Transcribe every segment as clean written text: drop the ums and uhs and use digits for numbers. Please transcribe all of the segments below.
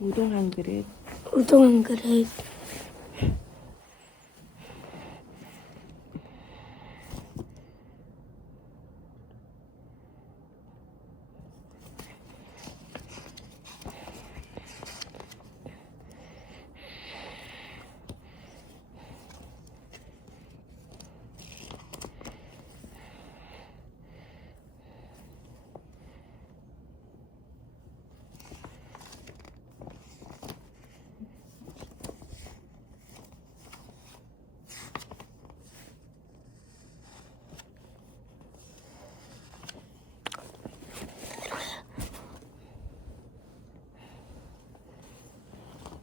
우동 한 그릇. 우동 한 그릇.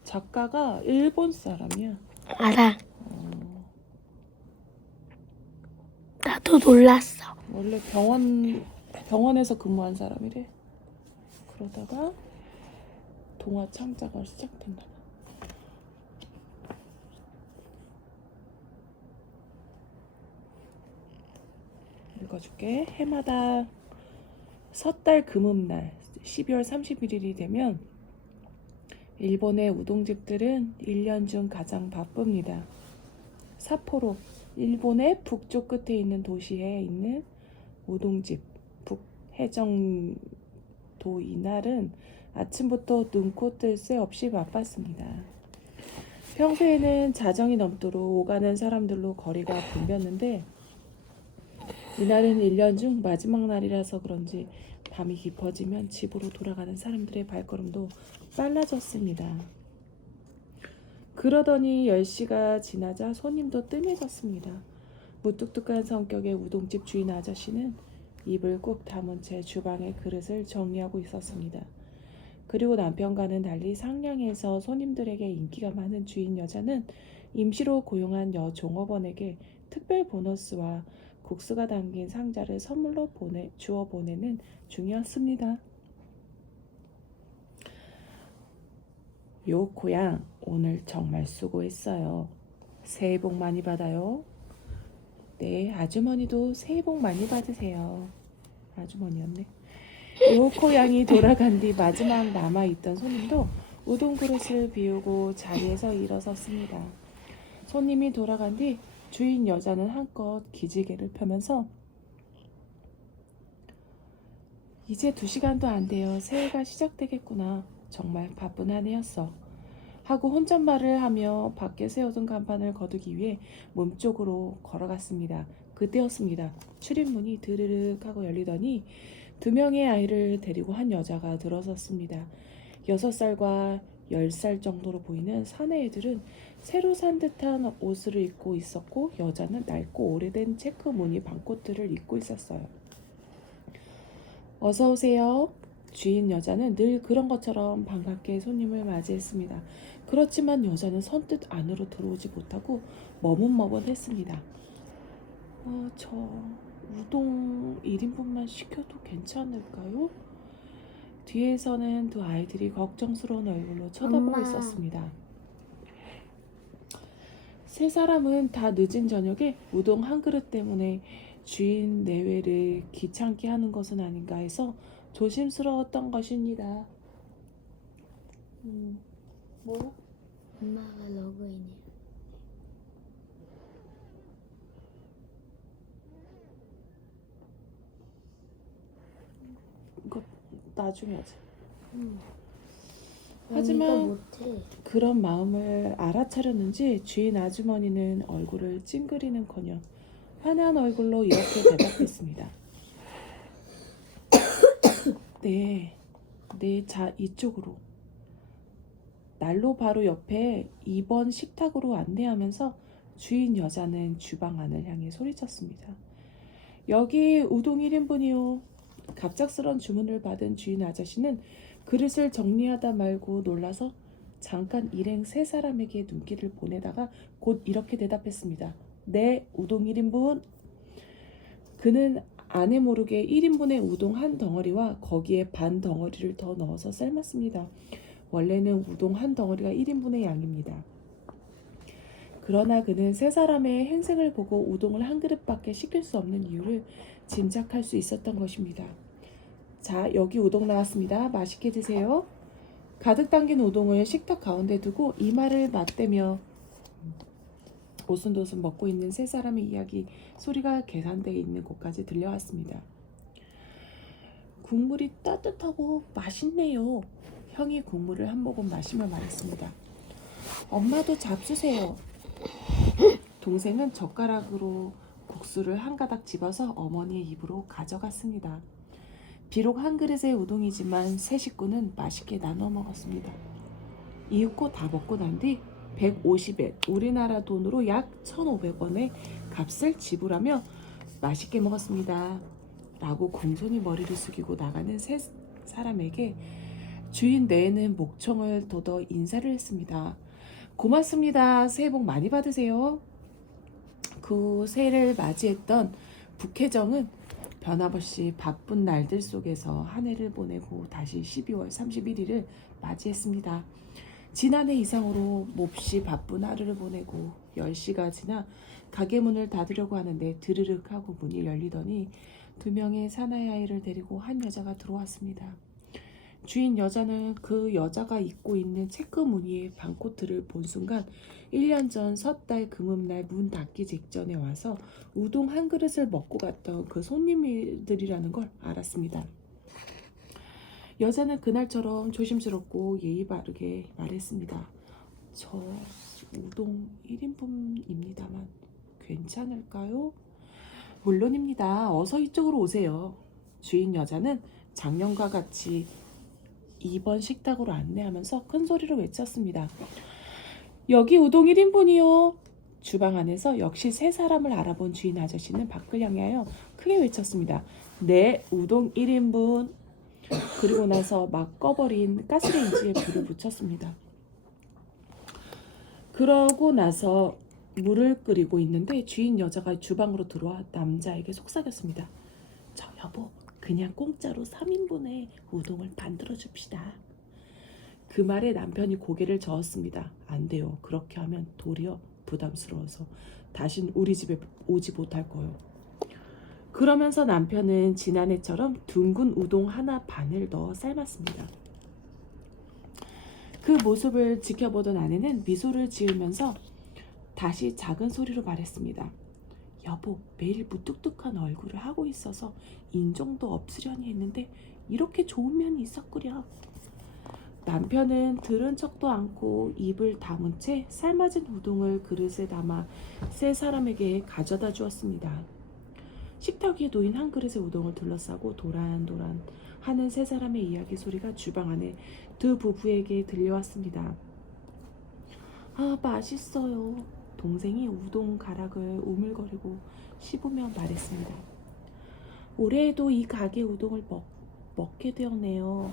작가가 일본 사람이야. 알아. 나도 놀랐어. 원래 병원에서 근무한 사람이래. 그러다가 동화 창작가 시작된다. 읽어줄게. 해마다 섣달 금음날 12월 31일이 되면 일본의 우동집들은 1년 중 가장 바쁩니다. 삿포로, 일본의 북쪽 끝에 있는 도시에 있는 우동집 북해정도 이날은 아침부터 눈코 뜰 새 없이 바빴습니다. 평소에는 자정이 넘도록 오가는 사람들로 거리가 붐볐는데 이날은 1년 중 마지막 날이라서 그런지 밤이 깊어지면 집으로 돌아가는 사람들의 발걸음도 빨라졌습니다. 그러더니 10시가 지나자 손님도 뜸해졌습니다. 무뚝뚝한 성격의 우동집 주인 아저씨는 입을 꾹 다문 채 주방의 그릇을 정리하고 있었습니다. 그리고 남편과는 달리 상냥해서 손님들에게 인기가 많은 주인 여자는 임시로 고용한 종업원에게 특별 보너스와 국수가 담긴 상자를 선물로 주어 보내는 중이었습니다. 요코양, 오늘 정말 수고했어요. 새해 복 많이 받아요. 네, 아주머니도 새해 복 많이 받으세요. 아주머니였네. 요코양이 돌아간 뒤 마지막 남아있던 손님도 우동 그릇을 비우고 자리에서 일어섰습니다. 손님이 돌아간 뒤 주인 여자는 한껏 기지개를 펴면서 이제 2시간도 안 돼요. 새해가 시작되겠구나. 정말 바쁜 한 해였어. 하고 혼잣말을 하며 밖에 세워둔 간판을 거두기 위해 몸쪽으로 걸어갔습니다. 그때였습니다. 출입문이 드르륵 하고 열리더니 2명의 아이를 데리고 한 여자가 들어섰습니다. 6살과 10살 정도로 보이는 사내 애들은 새로 산 듯한 옷을 입고 있었고 여자는 낡고 오래된 체크 무늬 반코트를 입고 있었어요. 어서 오세요. 주인 여자는 늘 그런 것처럼 반갑게 손님을 맞이했습니다. 그렇지만 여자는 선뜻 안으로 들어오지 못하고 머뭇머뭇했습니다. 저 우동 1인분만 시켜도 괜찮을까요? 뒤에서는 2 아이들이 걱정스러운 얼굴로 쳐다보고 엄마. 있었습니다. 3 사람은 다 늦은 저녁에 우동 한 그릇 때문에 주인 내외를 귀찮게 하는 것은 아닌가 해서 조심스러웠던 것입니다. 뭐? 엄마가 로그인해. 이거 나중에 하자. 이거 하지만 못해. 그런 마음을 알아차렸는지 주인 아주머니는 얼굴을 찡그리는커녕 환한 얼굴로 이렇게 대답했습니다. 네, 자 이쪽으로. 난로 바로 옆에 2번 식탁으로 안내하면서 주인 여자는 주방 안을 향해 소리쳤습니다. 여기 우동 1인분이요. 갑작스런 주문을 받은 주인 아저씨는 그릇을 정리하다 말고 놀라서 잠깐 일행 3 사람에게 눈길을 보내다가 곧 이렇게 대답했습니다. 네, 우동 1인분. 그는 아내 모르게 1인분의 우동 한 덩어리와 거기에 반 덩어리를 더 넣어서 삶았습니다. 원래는 우동 한 덩어리가 1인분의 양입니다. 그러나 그는 3 사람의 행색을 보고 우동을 한 그릇밖에 시킬 수 없는 이유를 짐작할 수 있었던 것입니다. 자, 여기 우동 나왔습니다. 맛있게 드세요. 가득 담긴 우동을 식탁 가운데 두고 이마를 맞대며 오순도순 먹고 있는 세 사람의 이야기 소리가 계산되어 있는 곳까지 들려왔습니다. 국물이 따뜻하고 맛있네요. 형이 국물을 한 모금 마시며 말했습니다. 엄마도 잡수세요. 동생은 젓가락으로 국수를 한 가닥 집어서 어머니의 입으로 가져갔습니다. 비록 한 그릇의 우동이지만 세 식구는 맛있게 나눠 먹었습니다. 이윽고 다 먹고 난 뒤 150엔, 우리나라 돈으로 약 1,500원의 값을 지불하며 맛있게 먹었습니다. 라고 공손히 머리를 숙이고 나가는 세 사람에게 주인 내에는 목청을 돋워 인사를 했습니다. 고맙습니다. 새해 복 많이 받으세요. 그 새해를 맞이했던 북혜정은 변함없이 바쁜 날들 속에서 한 해를 보내고 다시 12월 31일을 맞이했습니다. 지난해 이상으로 몹시 바쁜 하루를 보내고 10시가 지나 가게 문을 닫으려고 하는데 드르륵 하고 문이 열리더니 2명의 사나이 아이를 데리고 한 여자가 들어왔습니다. 주인 여자는 그 여자가 입고 있는 체크 무늬의 반코트를 본 순간 1년 전 섣달 금음날 문 닫기 직전에 와서 우동 한 그릇을 먹고 갔던 그 손님들이라는 걸 알았습니다. 여자는 그날처럼 조심스럽고 예의 바르게 말했습니다. 저 우동 1인분입니다만 괜찮을까요? 물론입니다. 어서 이쪽으로 오세요. 주인 여자는 작년과 같이 2번 식탁으로 안내하면서 큰 소리로 외쳤습니다. 여기 우동 1인분이요. 주방 안에서 역시 세 사람을 알아본 주인 아저씨는 밖을 향하여 크게 외쳤습니다. 네, 우동 1인분. 그리고 나서 막 꺼버린 가스레인지에 불을 붙였습니다. 그러고 나서 물을 끓이고 있는데 주인 여자가 주방으로 들어와 남자에게 속삭였습니다. 저 여보, 그냥 공짜로 3인분의 우동을 만들어 줍시다. 그 말에 남편이 고개를 저었습니다. 안 돼요. 그렇게 하면 도리어 부담스러워서 다신 우리 집에 오지 못할 거요. 그러면서 남편은 지난해처럼 둥근 우동 하나 반을 넣어 삶았습니다. 그 모습을 지켜보던 아내는 미소를 지으면서 다시 작은 소리로 말했습니다. 여보, 매일 무뚝뚝한 얼굴을 하고 있어서 인정도 없으려니 했는데 이렇게 좋은 면이 있었구려. 남편은 들은 척도 않고 입을 다문 채 삶아진 우동을 그릇에 담아 세 사람에게 가져다 주었습니다. 식탁 위에 놓인 한 그릇의 우동을 둘러싸고 도란도란 하는 세 사람의 이야기 소리가 주방 안에 두 부부에게 들려왔습니다. 아, 맛있어요. 동생이 우동 가락을 오물거리고 씹으며 말했습니다. 올해에도 이 가게 우동을 먹게 되었네요.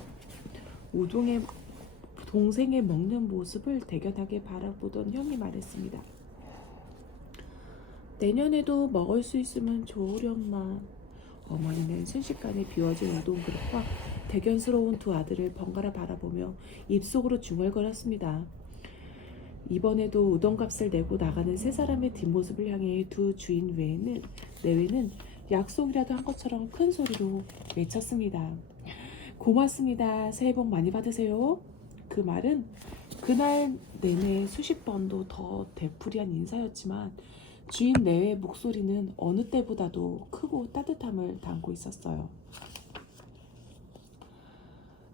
동생의 먹는 모습을 대견하게 바라보던 형이 말했습니다. 내년에도 먹을 수 있으면 좋으련만. 어머니는 순식간에 비워진 우동 그릇과 대견스러운 두 아들을 번갈아 바라보며 입속으로 중얼거렸습니다. 이번에도 우동값을 내고 나가는 세 사람의 뒷모습을 향해 두 주인 내외는 약속이라도 한 것처럼 큰 소리로 외쳤습니다. 고맙습니다. 새해 복 많이 받으세요. 그 말은 그날 내내 수십 번도 더 되풀이한 인사였지만 주인 내외의 목소리는 어느 때보다도 크고 따뜻함을 담고 있었어요.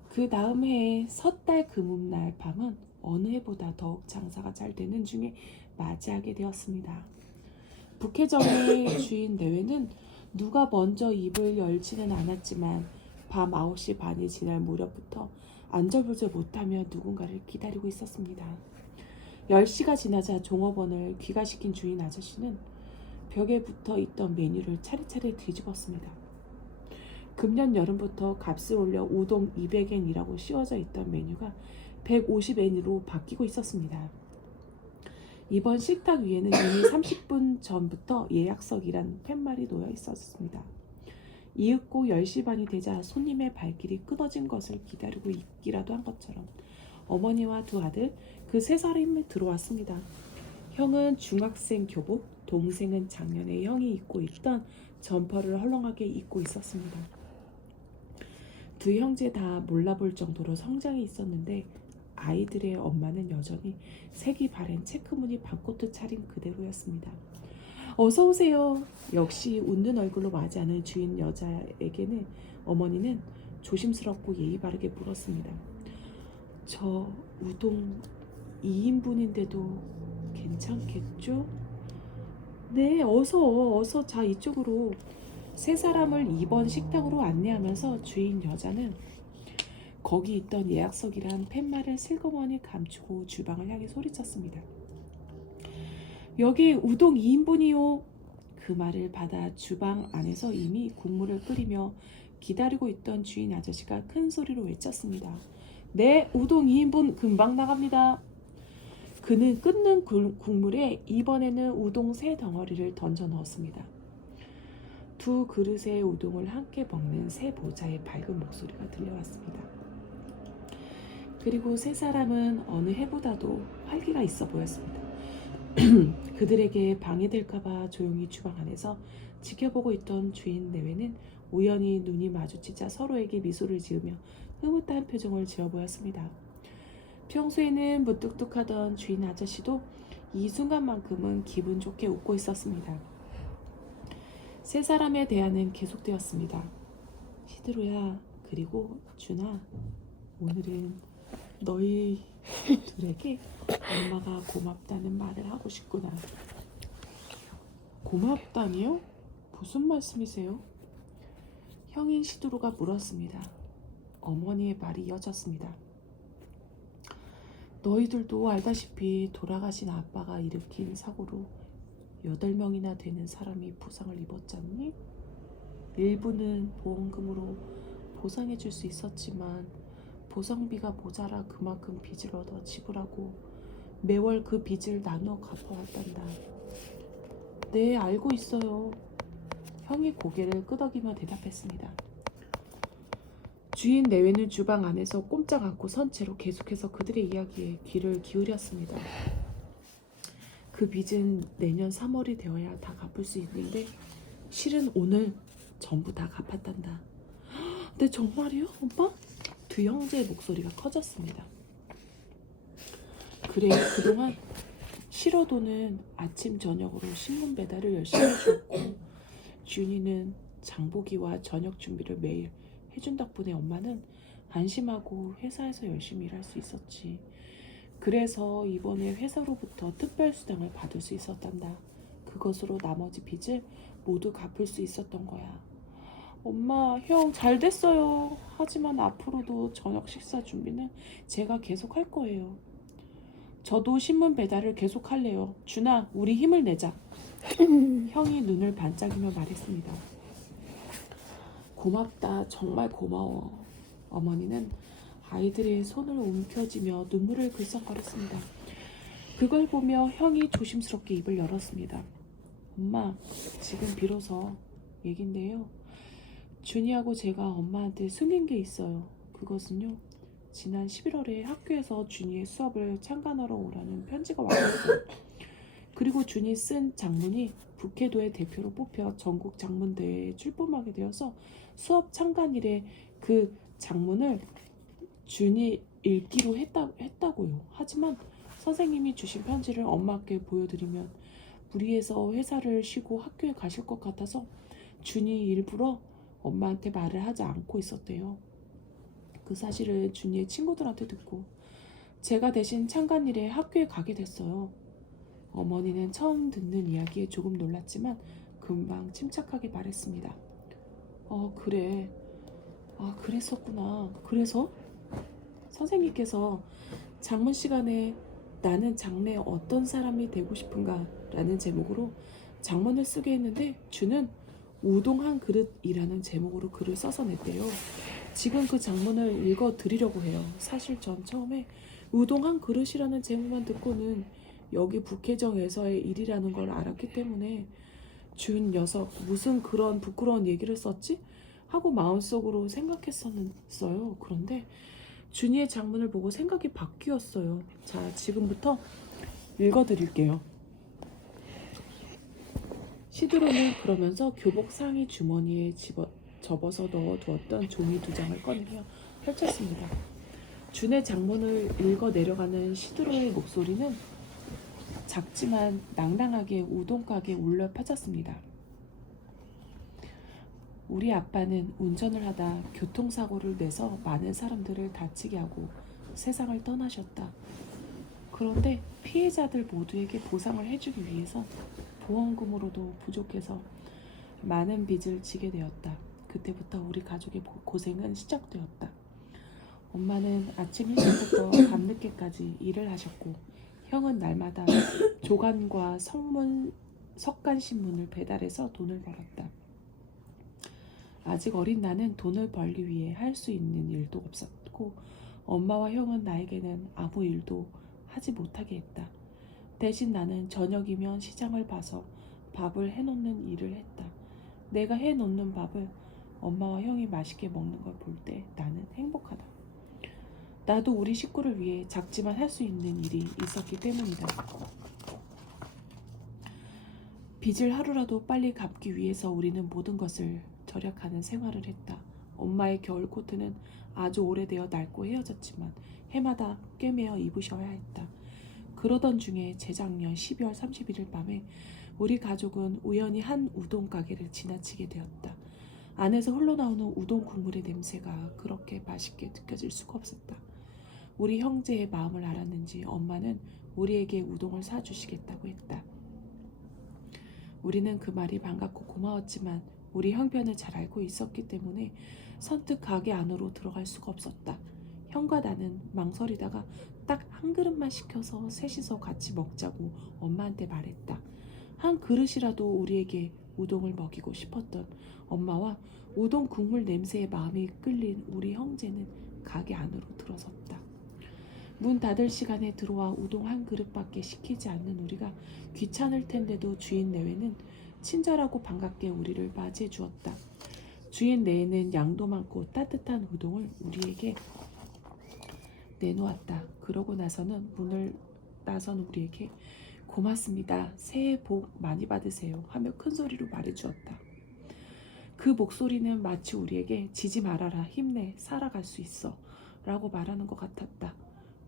그 다음 해의 섣달 금음날 밤은 어느 해보다 더욱 장사가 잘 되는 중에 맞이하게 되었습니다. 북혜정의 주인 내외는 누가 먼저 입을 열지는 않았지만 밤 9시 반이 지날 무렵부터 안절부절 못하며 누군가를 기다리고 있었습니다. 10시가 지나자 종업원을 귀가시킨 주인 아저씨는 벽에 붙어 있던 메뉴를 차례차례 뒤집었습니다. 금년 여름부터 값을 올려 우동 200엔이라고 씌워져 있던 메뉴가 150엔으로 바뀌고 있었습니다. 이번 식탁 위에는 이미 30분 전부터 예약석이란 팻말이 놓여 있었습니다. 이윽고 10시 반이 되자 손님의 발길이 끊어진 것을 기다리고 있기라도 한 것처럼 어머니와 두 아들, 그 세 사람이 들어왔습니다. 형은 중학생 교복, 동생은 작년에 형이 입고 있던 점퍼를 헐렁하게 입고 있었습니다. 두 형제 다 몰라볼 정도로 성장이 있었는데 아이들의 엄마는 여전히 색이 바랜 체크무늬 반코트 차림 그대로였습니다. 어서 오세요. 역시 웃는 얼굴로 맞이하는 주인 여자에게는 어머니는 조심스럽고 예의 바르게 물었습니다. 저 우동 2인분인데도 괜찮겠죠? 네, 어서 자 이쪽으로. 세 사람을 2번 식당으로 안내하면서 주인 여자는 거기 있던 예약석이란 팻말을 슬그머니 감추고 주방을 향해 소리쳤습니다. 여기 우동 2인분이요. 그 말을 받아 주방 안에서 이미 국물을 끓이며 기다리고 있던 주인 아저씨가 큰 소리로 외쳤습니다. 네, 우동 2인분 금방 나갑니다. 그는 끓는 국물에 이번에는 우동 3덩어리를 던져 넣었습니다. 2 그릇의 우동을 함께 먹는 세 보자의 밝은 목소리가 들려왔습니다. 그리고 세 사람은 어느 해보다도 활기가 있어 보였습니다. 그들에게 방해될까봐 조용히 주방 안에서 지켜보고 있던 주인 내외는 우연히 눈이 마주치자 서로에게 미소를 지으며 흐뭇한 표정을 지어 보였습니다. 평소에는 무뚝뚝하던 주인 아저씨도 이 순간만큼은 기분 좋게 웃고 있었습니다. 세 사람의 대화는 계속되었습니다. 시드로야, 그리고 준아, 오늘은 너희들에게 엄마가 고맙다는 말을 하고 싶구나. 고맙다니요? 무슨 말씀이세요? 형인 시드로가 물었습니다. 어머니의 말이 이어졌습니다. 너희들도 알다시피 돌아가신 아빠가 일으킨 사고로 8명이나 되는 사람이 부상을 입었잖니? 일부는 보험금으로 보상해 줄 수 있었지만 보상비가 모자라 그만큼 빚을 얻어 지불하고 매월 그 빚을 나눠 갚아왔단다. 네, 알고 있어요. 형이 고개를 끄덕이며 대답했습니다. 주인 내외는 주방 안에서 꼼짝 않고 선 채로 계속해서 그들의 이야기에 귀를 기울였습니다. 그 빚은 내년 3월이 되어야 다 갚을 수 있는데 실은 오늘 전부 다 갚았단다. 네, 정말이요, 오빠? 두 형제의 목소리가 커졌습니다. 그래, 그동안 실어도는 아침 저녁으로 신문 배달을 열심히 해주었고 준이는 장보기와 저녁 준비를 매일 해준 덕분에 엄마는 안심하고 회사에서 열심히 일할 수 있었지. 그래서 이번에 회사로부터 특별수당을 받을 수 있었단다. 그것으로 나머지 빚을 모두 갚을 수 있었던 거야. 엄마, 형 잘 됐어요. 하지만 앞으로도 저녁 식사 준비는 제가 계속 할 거예요. 저도 신문 배달을 계속 할래요. 준아, 우리 힘을 내자. 형이 눈을 반짝이며 말했습니다. 고맙다, 정말 고마워. 어머니는 아이들의 손을 움켜쥐며 눈물을 글썽거렸습니다. 그걸 보며 형이 조심스럽게 입을 열었습니다. 엄마, 지금 비로소 얘긴데요. 준이하고 제가 엄마한테 숨긴 게 있어요. 그것은요, 지난 11월에 학교에서 준이의 수업을 참관하러 오라는 편지가 왔어요. 그리고 준이 쓴 장문이 북해도의 대표로 뽑혀 전국 장문대회에 출품하게 되어서 수업 참관일에 그 장문을 준이 읽기로 했다고요. 하지만 선생님이 주신 편지를 엄마께 보여드리면 무리해서 회사를 쉬고 학교에 가실 것 같아서 준이 일부러 엄마한테 말을 하지 않고 있었대요. 그 사실을 준이의 친구들한테 듣고 제가 대신 참관일에 학교에 가게 됐어요. 어머니는 처음 듣는 이야기에 조금 놀랐지만 금방 침착하게 말했습니다. 그래. 그랬었구나. 그래서? 선생님께서 장문 시간에 나는 장래에 어떤 사람이 되고 싶은가 라는 제목으로 장문을 쓰게 했는데 주는 우동 한 그릇이라는 제목으로 글을 써서 냈대요. 지금 그 장문을 읽어드리려고 해요. 사실 전 처음에 우동 한 그릇이라는 제목만 듣고는 여기 북해정에서의 일이라는 걸 알았기 때문에 준 녀석 무슨 그런 부끄러운 얘기를 썼지? 하고 마음속으로 생각했었어요. 그런데 준이의 장문을 보고 생각이 바뀌었어요. 자, 지금부터 읽어드릴게요. 시드로는 그러면서 교복 상의 주머니에 접어서 넣어두었던 종이 2장을 꺼내며 펼쳤습니다. 준의 장문을 읽어 내려가는 시드로의 목소리는 작지만 낭낭하게 우동가게에 울려 퍼졌습니다. 우리 아빠는 운전을 하다 교통사고를 내서 많은 사람들을 다치게 하고 세상을 떠나셨다. 그런데 피해자들 모두에게 보상을 해주기 위해서 보험금으로도 부족해서 많은 빚을 지게 되었다. 그때부터 우리 가족의 고생은 시작되었다. 엄마는 아침 일찍부터 밤늦게까지 일을 하셨고 형은 날마다 조간과 석간신문을 배달해서 돈을 벌었다. 아직 어린 나는 돈을 벌기 위해 할 수 있는 일도 없었고 엄마와 형은 나에게는 아무 일도 하지 못하게 했다. 대신 나는 저녁이면 시장을 봐서 밥을 해놓는 일을 했다. 내가 해놓는 밥을 엄마와 형이 맛있게 먹는 걸 볼 때 나는 행복하다. 나도 우리 식구를 위해 작지만 할 수 있는 일이 있었기 때문이다. 빚을 하루라도 빨리 갚기 위해서 우리는 모든 것을 절약하는 생활을 했다. 엄마의 겨울 코트는 아주 오래되어 낡고 헤어졌지만 해마다 꿰매어 입으셔야 했다. 그러던 중에 재작년 12월 31일 밤에 우리 가족은 우연히 한 우동 가게를 지나치게 되었다. 안에서 흘러나오는 우동 국물의 냄새가 그렇게 맛있게 느껴질 수가 없었다. 우리 형제의 마음을 알았는지 엄마는 우리에게 우동을 사주시겠다고 했다. 우리는 그 말이 반갑고 고마웠지만 우리 형편을 잘 알고 있었기 때문에 선뜻 가게 안으로 들어갈 수가 없었다. 형과 나는 망설이다가 딱 한 그릇만 시켜서 셋이서 같이 먹자고 엄마한테 말했다. 한 그릇이라도 우리에게 우동을 먹이고 싶었던 엄마와 우동 국물 냄새에 마음이 끌린 우리 형제는 가게 안으로 들어섰다. 문 닫을 시간에 들어와 우동 한 그릇밖에 시키지 않는 우리가 귀찮을 텐데도 주인 내외는 친절하고 반갑게 우리를 맞이해 주었다. 주인 내에는 양도 많고 따뜻한 우동을 우리에게 내놓았다. 그러고 나서는 문을 나선 우리에게 고맙습니다. 새해 복 많이 받으세요. 하며 큰 소리로 말해 주었다. 그 목소리는 마치 우리에게 지지 말아라, 힘내, 살아갈 수 있어 라고 말하는 것 같았다.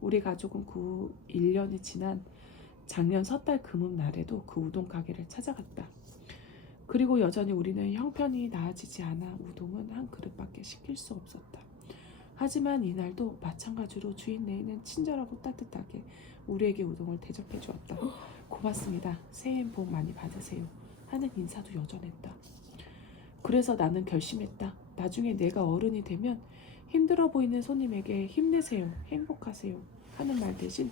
우리 가족은 그 1년이 지난 작년 섣달 금음날에도 그 우동 가게를 찾아갔다. 그리고 여전히 우리는 형편이 나아지지 않아 우동은 한 그릇밖에 시킬 수 없었다. 하지만 이날도 마찬가지로 주인 내에는 친절하고 따뜻하게 우리에게 우동을 대접해 주었다. 고맙습니다. 새해 복 많이 받으세요. 하는 인사도 여전했다. 그래서 나는 결심했다. 나중에 내가 어른이 되면 힘들어 보이는 손님에게 힘내세요, 행복하세요 하는 말 대신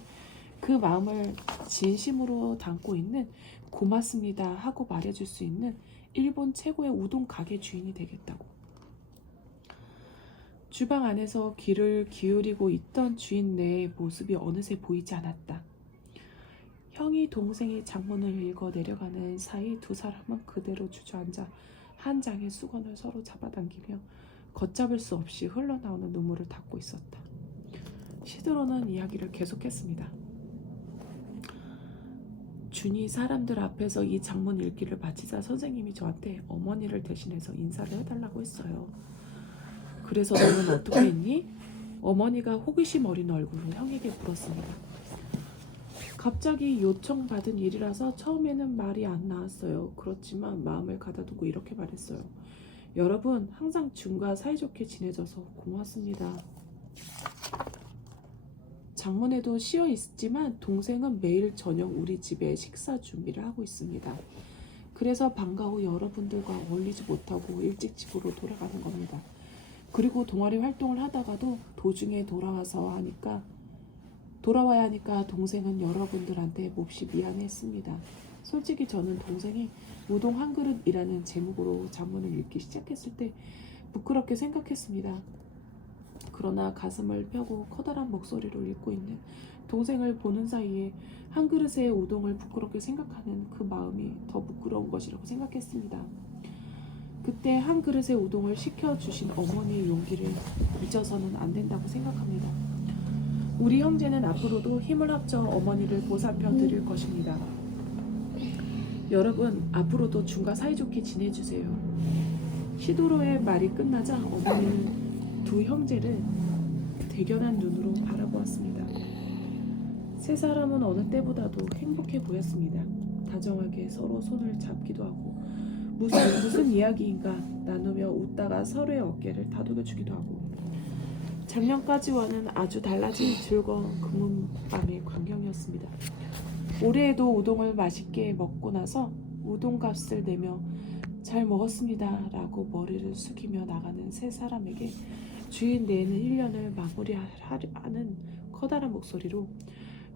그 마음을 진심으로 담고 있는 고맙습니다 하고 말해줄 수 있는 일본 최고의 우동 가게 주인이 되겠다고. 주방 안에서 귀를 기울이고 있던 주인 네의 모습이 어느새 보이지 않았다. 형이 동생이 장문을 읽어 내려가는 사이 두 사람은 그대로 주저앉아 한 장의 수건을 서로 잡아당기며 걷잡을 수 없이 흘러나오는 눈물을 닦고 있었다. 시드로는 이야기를 계속했습니다. 준이 사람들 앞에서 이 장문 읽기를 마치자 선생님이 저한테 어머니를 대신해서 인사를 해달라고 했어요. 그래서 너는 어떻게 했니? 어머니가 호기심 어린 얼굴로 형에게 물었습니다. 갑자기 요청받은 일이라서 처음에는 말이 안 나왔어요. 그렇지만 마음을 가다두고 이렇게 말했어요. 여러분 항상 준과 사이좋게 지내줘서 고맙습니다. 장문에도 쉬어 있지만 동생은 매일 저녁 우리 집에 식사 준비를 하고 있습니다. 그래서 방과 후 여러분들과 어울리지 못하고 일찍 집으로 돌아가는 겁니다. 그리고 동아리 활동을 하다가도 도중에 돌아와야 하니까 동생은 여러분들한테 몹시 미안했습니다. 솔직히 저는 동생이 우동 한 그릇이라는 제목으로 장문을 읽기 시작했을 때 부끄럽게 생각했습니다. 그러나 가슴을 펴고 커다란 목소리로 읽고 있는 동생을 보는 사이에 한 그릇의 우동을 부끄럽게 생각하는 그 마음이 더 부끄러운 것이라고 생각했습니다. 그때 한 그릇의 우동을 시켜주신 어머니의 용기를 잊어서는 안 된다고 생각합니다. 우리 형제는 앞으로도 힘을 합쳐 어머니를 보살펴 드릴 것입니다. 여러분 앞으로도 준과 사이좋게 지내주세요. 시도로의 말이 끝나자 어머니는 두 형제를 대견한 눈으로 바라보았습니다. 세 사람은 어느 때보다도 행복해 보였습니다. 다정하게 서로 손을 잡기도 하고 무슨 이야기인가 나누며 웃다가 서로의 어깨를 다독여주기도 하고 작년까지와는 아주 달라진 즐거운 금은밤의 광경이었습니다. 올해에도 우동을 맛있게 먹고 나서 우동값을 내며 잘 먹었습니다 라고 머리를 숙이며 나가는 세 사람에게 주인 내는 1년을 마무리하는 커다란 목소리로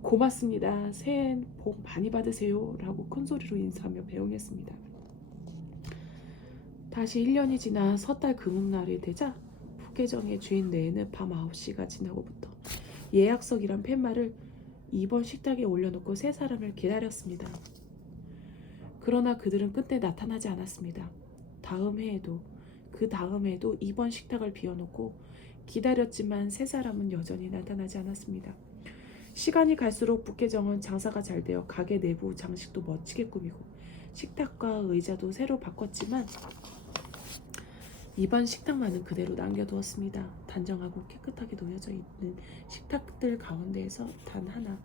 고맙습니다. 새해엔 복 많이 받으세요 라고 큰소리로 인사하며 배웅했습니다. 다시 1년이 지나 섣달 금음날이 되자 북계정의 주인 내에는 밤 9시가 지나고부터 예약석이란 팻말을 2번 식탁에 올려놓고 세 사람을 기다렸습니다. 그러나 그들은 끝내 나타나지 않았습니다. 다음 해에도 그 다음 해에도 2번 식탁을 비워놓고 기다렸지만 세 사람은 여전히 나타나지 않았습니다. 시간이 갈수록 북계정은 장사가 잘 되어 가게 내부 장식도 멋지게 꾸미고 식탁과 의자도 새로 바꿨지만 2번 식탁만은 그대로 남겨두었습니다. 단정하고 깨끗하게 놓여져 있는 식탁들 가운데에서 단 하나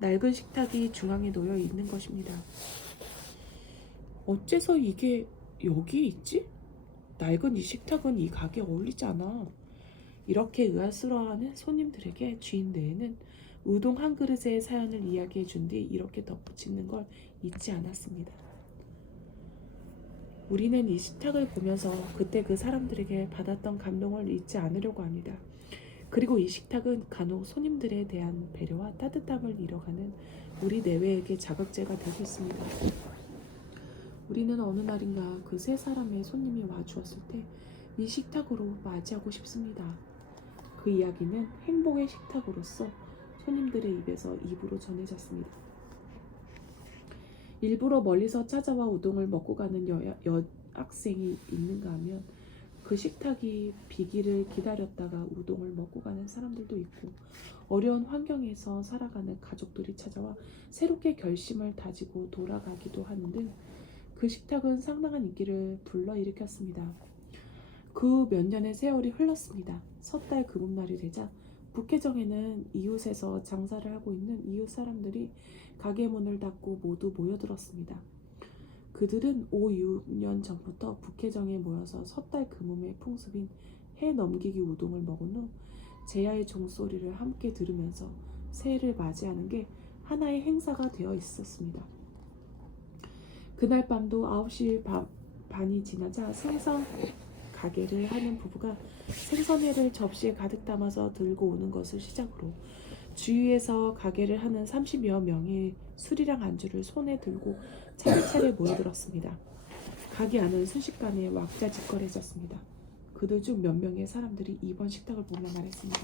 낡은 식탁이 중앙에 놓여 있는 것입니다. 어째서 이게 여기에 있지? 낡은 이 식탁은 이 가게에 어울리지 않아. 이렇게 의아스러워하는 손님들에게 주인 내에는 우동 한 그릇의 사연을 이야기해 준 뒤 이렇게 덧붙이는 걸 잊지 않았습니다. 우리는 이 식탁을 보면서 그때 그 사람들에게 받았던 감동을 잊지 않으려고 합니다. 그리고 이 식탁은 간혹 손님들에 대한 배려와 따뜻함을 잃어가는 우리 내외에게 자극제가 되고 있습니다. 우리는 어느 날인가 그 세 사람의 손님이 와주었을 때 이 식탁으로 맞이하고 싶습니다. 그 이야기는 행복의 식탁으로서 손님들의 입에서 입으로 전해졌습니다. 일부러 멀리서 찾아와 우동을 먹고 가는 여학생이 있는가 하면 그 식탁이 비기를 기다렸다가 우동을 먹고 가는 사람들도 있고 어려운 환경에서 살아가는 가족들이 찾아와 새롭게 결심을 다지고 돌아가기도 하는 등 그 식탁은 상당한 인기를 불러일으켰습니다. 그 몇 년의 세월이 흘렀습니다. 섣달 금음날이 되자 북계정에는 이웃에서 장사를 하고 있는 이웃 사람들이 가게 문을 닫고 모두 모여들었습니다. 그들은 5, 6년 전부터 북계정에 모여서 섣달 금음의 풍습인 해 넘기기 우동을 먹은 후 제야의 종소리를 함께 들으면서 새해를 맞이하는 게 하나의 행사가 되어 있었습니다. 그날 밤도 9시 반이 지나자 생선 가게를 하는 부부가 생선회를 접시에 가득 담아서 들고 오는 것을 시작으로 주위에서 가게를 하는 30여 명이 술이랑 안주를 손에 들고 차례차례 모여들었습니다. 가게 안은 순식간에 왁자지껄해졌습니다. 그들 중 몇 명의 사람들이 2번 식탁을 보며 말했습니다.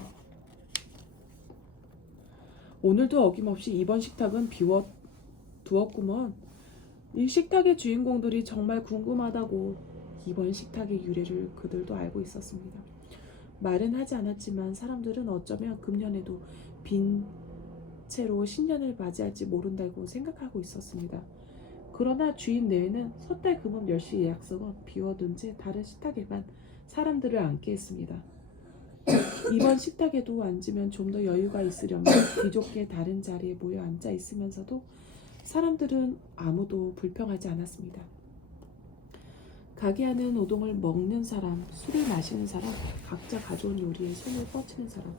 오늘도 어김없이 2번 식탁은 비워두었구먼. 이 식탁의 주인공들이 정말 궁금하다고. 2번 식탁의 유래를 그들도 알고 있었습니다. 말은 하지 않았지만 사람들은 어쩌면 금년에도 빈 채로 신년을 맞이할지 모른다고 생각하고 있었습니다. 그러나 주인 내에는 섣달 금음 10시 예약석은 비워둔 채 다른 식탁에만 사람들을 앉게 했습니다. 이번 식탁에도 앉으면 좀 더 여유가 있으려면 귀족계 다른 자리에 모여 앉아 있으면서도 사람들은 아무도 불평하지 않았습니다. 가게 안은 우동을 먹는 사람, 술을 마시는 사람, 각자 가져온 요리에 손을 뻗치는 사람,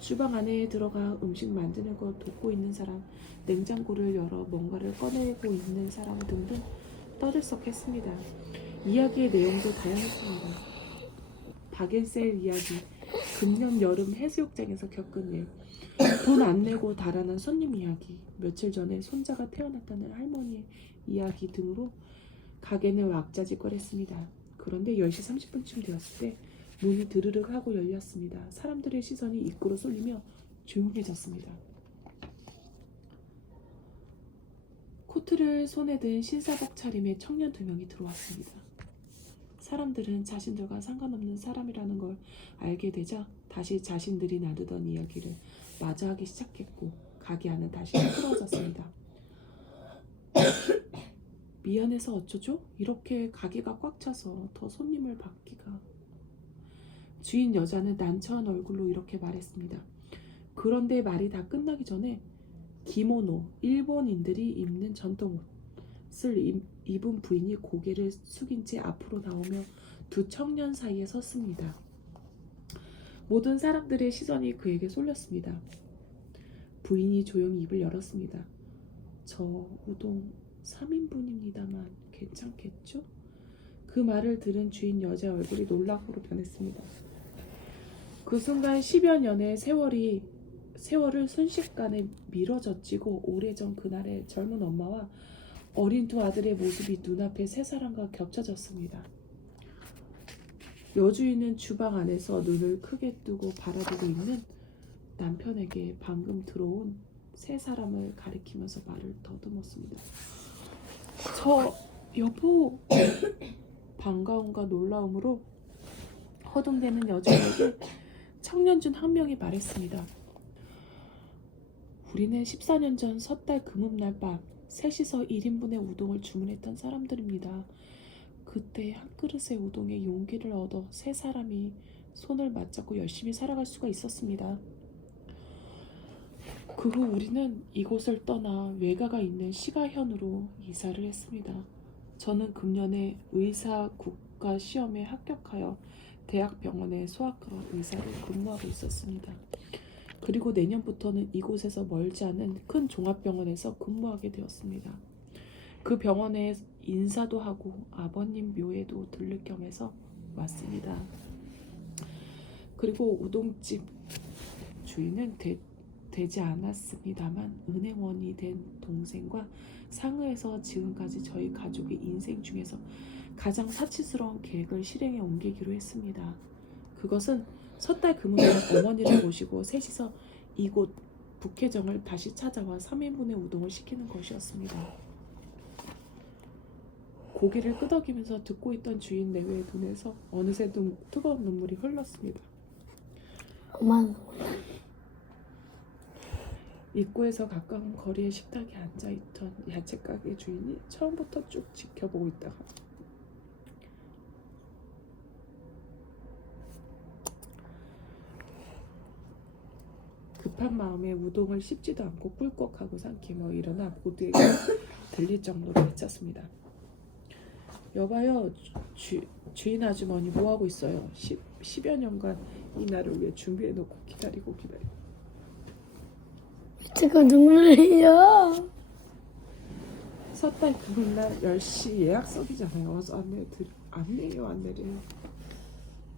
주방 안에 들어가 음식 만드는 것 돕고 있는 사람, 냉장고를 열어 뭔가를 꺼내고 있는 사람 등등 떠들썩했습니다. 이야기의 내용도 다양했습니다. 박앤셀 이야기, 금년 여름 해수욕장에서 겪은 일, 돈 안 내고 달아난 손님 이야기, 며칠 전에 손자가 태어났다는 할머니의 이야기 등으로 가게는 왁자지껄했습니다. 그런데 10시 30분쯤 되었을 때 문이 드르륵 하고 열렸습니다. 사람들의 시선이 입구로 쏠리며 조용해졌습니다. 코트를 손에 든 신사복 차림의 청년 2명이 들어왔습니다. 사람들은 자신들과 상관없는 사람이라는 걸 알게 되자 다시 자신들이 나누던 이야기를 마저 하기 시작했고 가게 안은 다시 시끄러워졌습니다. 미안해서 어쩌죠? 이렇게 가게가 꽉 차서 더 손님을 받기가. 주인 여자는 난처한 얼굴로 이렇게 말했습니다. 그런데 말이 다 끝나기 전에 기모노, 일본인들이 입는 전통 옷을 입은 부인이 고개를 숙인 채 앞으로 나오며 두 청년 사이에 섰습니다. 모든 사람들의 시선이 그에게 쏠렸습니다. 부인이 조용히 입을 열었습니다. 저 우동 3인분입니다만 괜찮겠죠? 그 말을 들은 주인 여자의 얼굴이 놀랍도록 변했습니다. 그 순간 10여 년의 세월을 순식간에 미뤄졌지고 오래전 그날의 젊은 엄마와 어린 두 아들의 모습이 눈앞에 세 사람과 겹쳐졌습니다. 여주인은 주방 안에서 눈을 크게 뜨고 바라보고 있는 남편에게 방금 들어온 세 사람을 가리키면서 말을 더듬었습니다. 저 여보. 반가움과 놀라움으로 허둥대는 여주인에게 청년 중 한 명이 말했습니다. 우리는 14년 전 섣달 금음날 밤 셋이서 1인분의 우동을 주문했던 사람들입니다. 그때 한 그릇의 우동에 용기를 얻어 세 사람이 손을 맞잡고 열심히 살아갈 수가 있었습니다. 그 후 우리는 이곳을 떠나 외가가 있는 시가현으로 이사를 했습니다. 저는 금년에 의사 국가 시험에 합격하여 대학병원의 소아과 의사로 근무하고 있었습니다. 그리고 내년부터는 이곳에서 멀지 않은 큰 종합병원에서 근무하게 되었습니다. 그 병원에 인사도 하고 아버님 묘에도 들를 겸해서 왔습니다. 그리고 우동집 주인은 되지 않았습니다만 은행원이 된 동생과 상의해서 지금까지 저희 가족의 인생 중에서 가장 사치스러운 계획을 실행에 옮기기로 했습니다. 그것은 섣달 금요일 어머니를 모시고 셋이서 이곳 북해정을 다시 찾아와 3인분의 우동을 시키는 것이었습니다. 고개를 끄덕이면서 듣고 있던 주인 내외의 눈에서 어느새 뜨거운 눈물이 흘렀습니다. 엄마는 입구에서 가까운 거리에 식탁에 앉아있던 야채가게 주인이 처음부터 쭉 지켜보고 있다가 급한 마음에 우동을 씹지도 않고 꿀꺽하고 삼키며 일어나 모두에게 들릴 정도로 외쳤습니다. 여봐요, 주인 아주머니 뭐하고 있어요? 10여 년간 이 날을 위해 준비해놓고 기다리고 지금 눈물 흘려. 섣달 금요일날 10시 예약석이잖아요. 어서 안내를.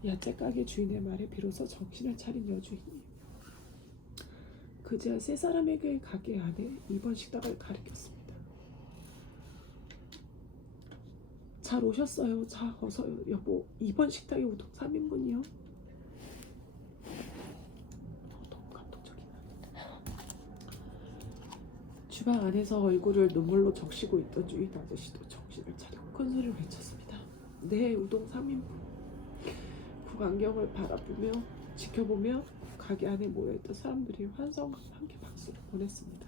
야채가게 주인의 말에 비로소 정신을 차린 여주인이 그제야 세 사람에게 가게 안에 이번 식당을 가리켰습니다. 잘 오셨어요. 자, 어서요. 여보, 이번 식당에 우동 3인분이요. 너무 감동적이다. 주방 안에서 얼굴을 눈물로 적시고 있던 주인 아저씨도 정신을 차리고 큰 소리를 외쳤습니다. 네, 우동 3인분. 그 광경을 바라보며 지켜보며 가게 안에 모여있던 사람들이 환성과 함께 박수를 보냈습니다.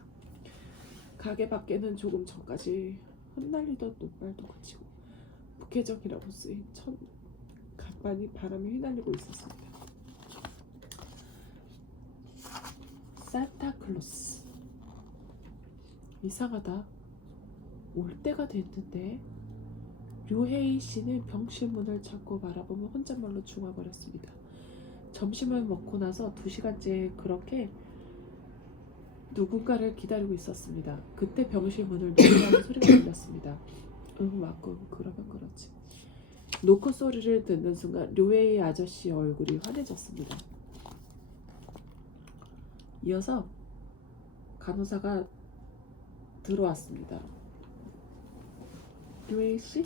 가게 밖에는 조금 전까지 흩날리던 눈발도 그치고 북해정이라고 쓰인 천 간판이 바람에 휘날리고 있었습니다. 산타클로스. 이상하다. 올 때가 됐는데. 류혜이 씨는 병실 문을 잡고 바라보며 혼잣말로 중얼거렸습니다. 점심을 먹고 나서 2시간째 그렇게 누군가를 기다리고 있었습니다. 그때 병실 문을 누르는 소리가 들렸습니다. 맞고 그러면 그렇지. 노크 소리를 듣는 순간 류웨이 아저씨의 얼굴이 환해졌습니다. 이어서 간호사가 들어왔습니다. 류웨이 씨,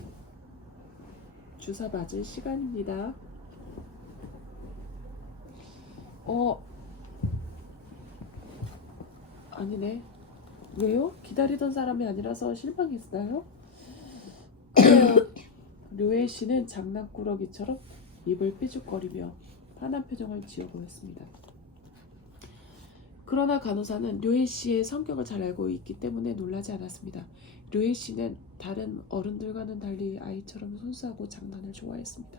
주사 맞을 시간입니다. 아니네. 왜요? 기다리던 사람이 아니라서 실망했어요? 그래요. 류에 씨는 장난꾸러기처럼 입을 삐죽거리며 화난 표정을 지어보였습니다. 그러나 간호사는 류에 씨의 성격을 잘 알고 있기 때문에 놀라지 않았습니다. 류에 씨는 다른 어른들과는 달리 아이처럼 순수하고 장난을 좋아했습니다.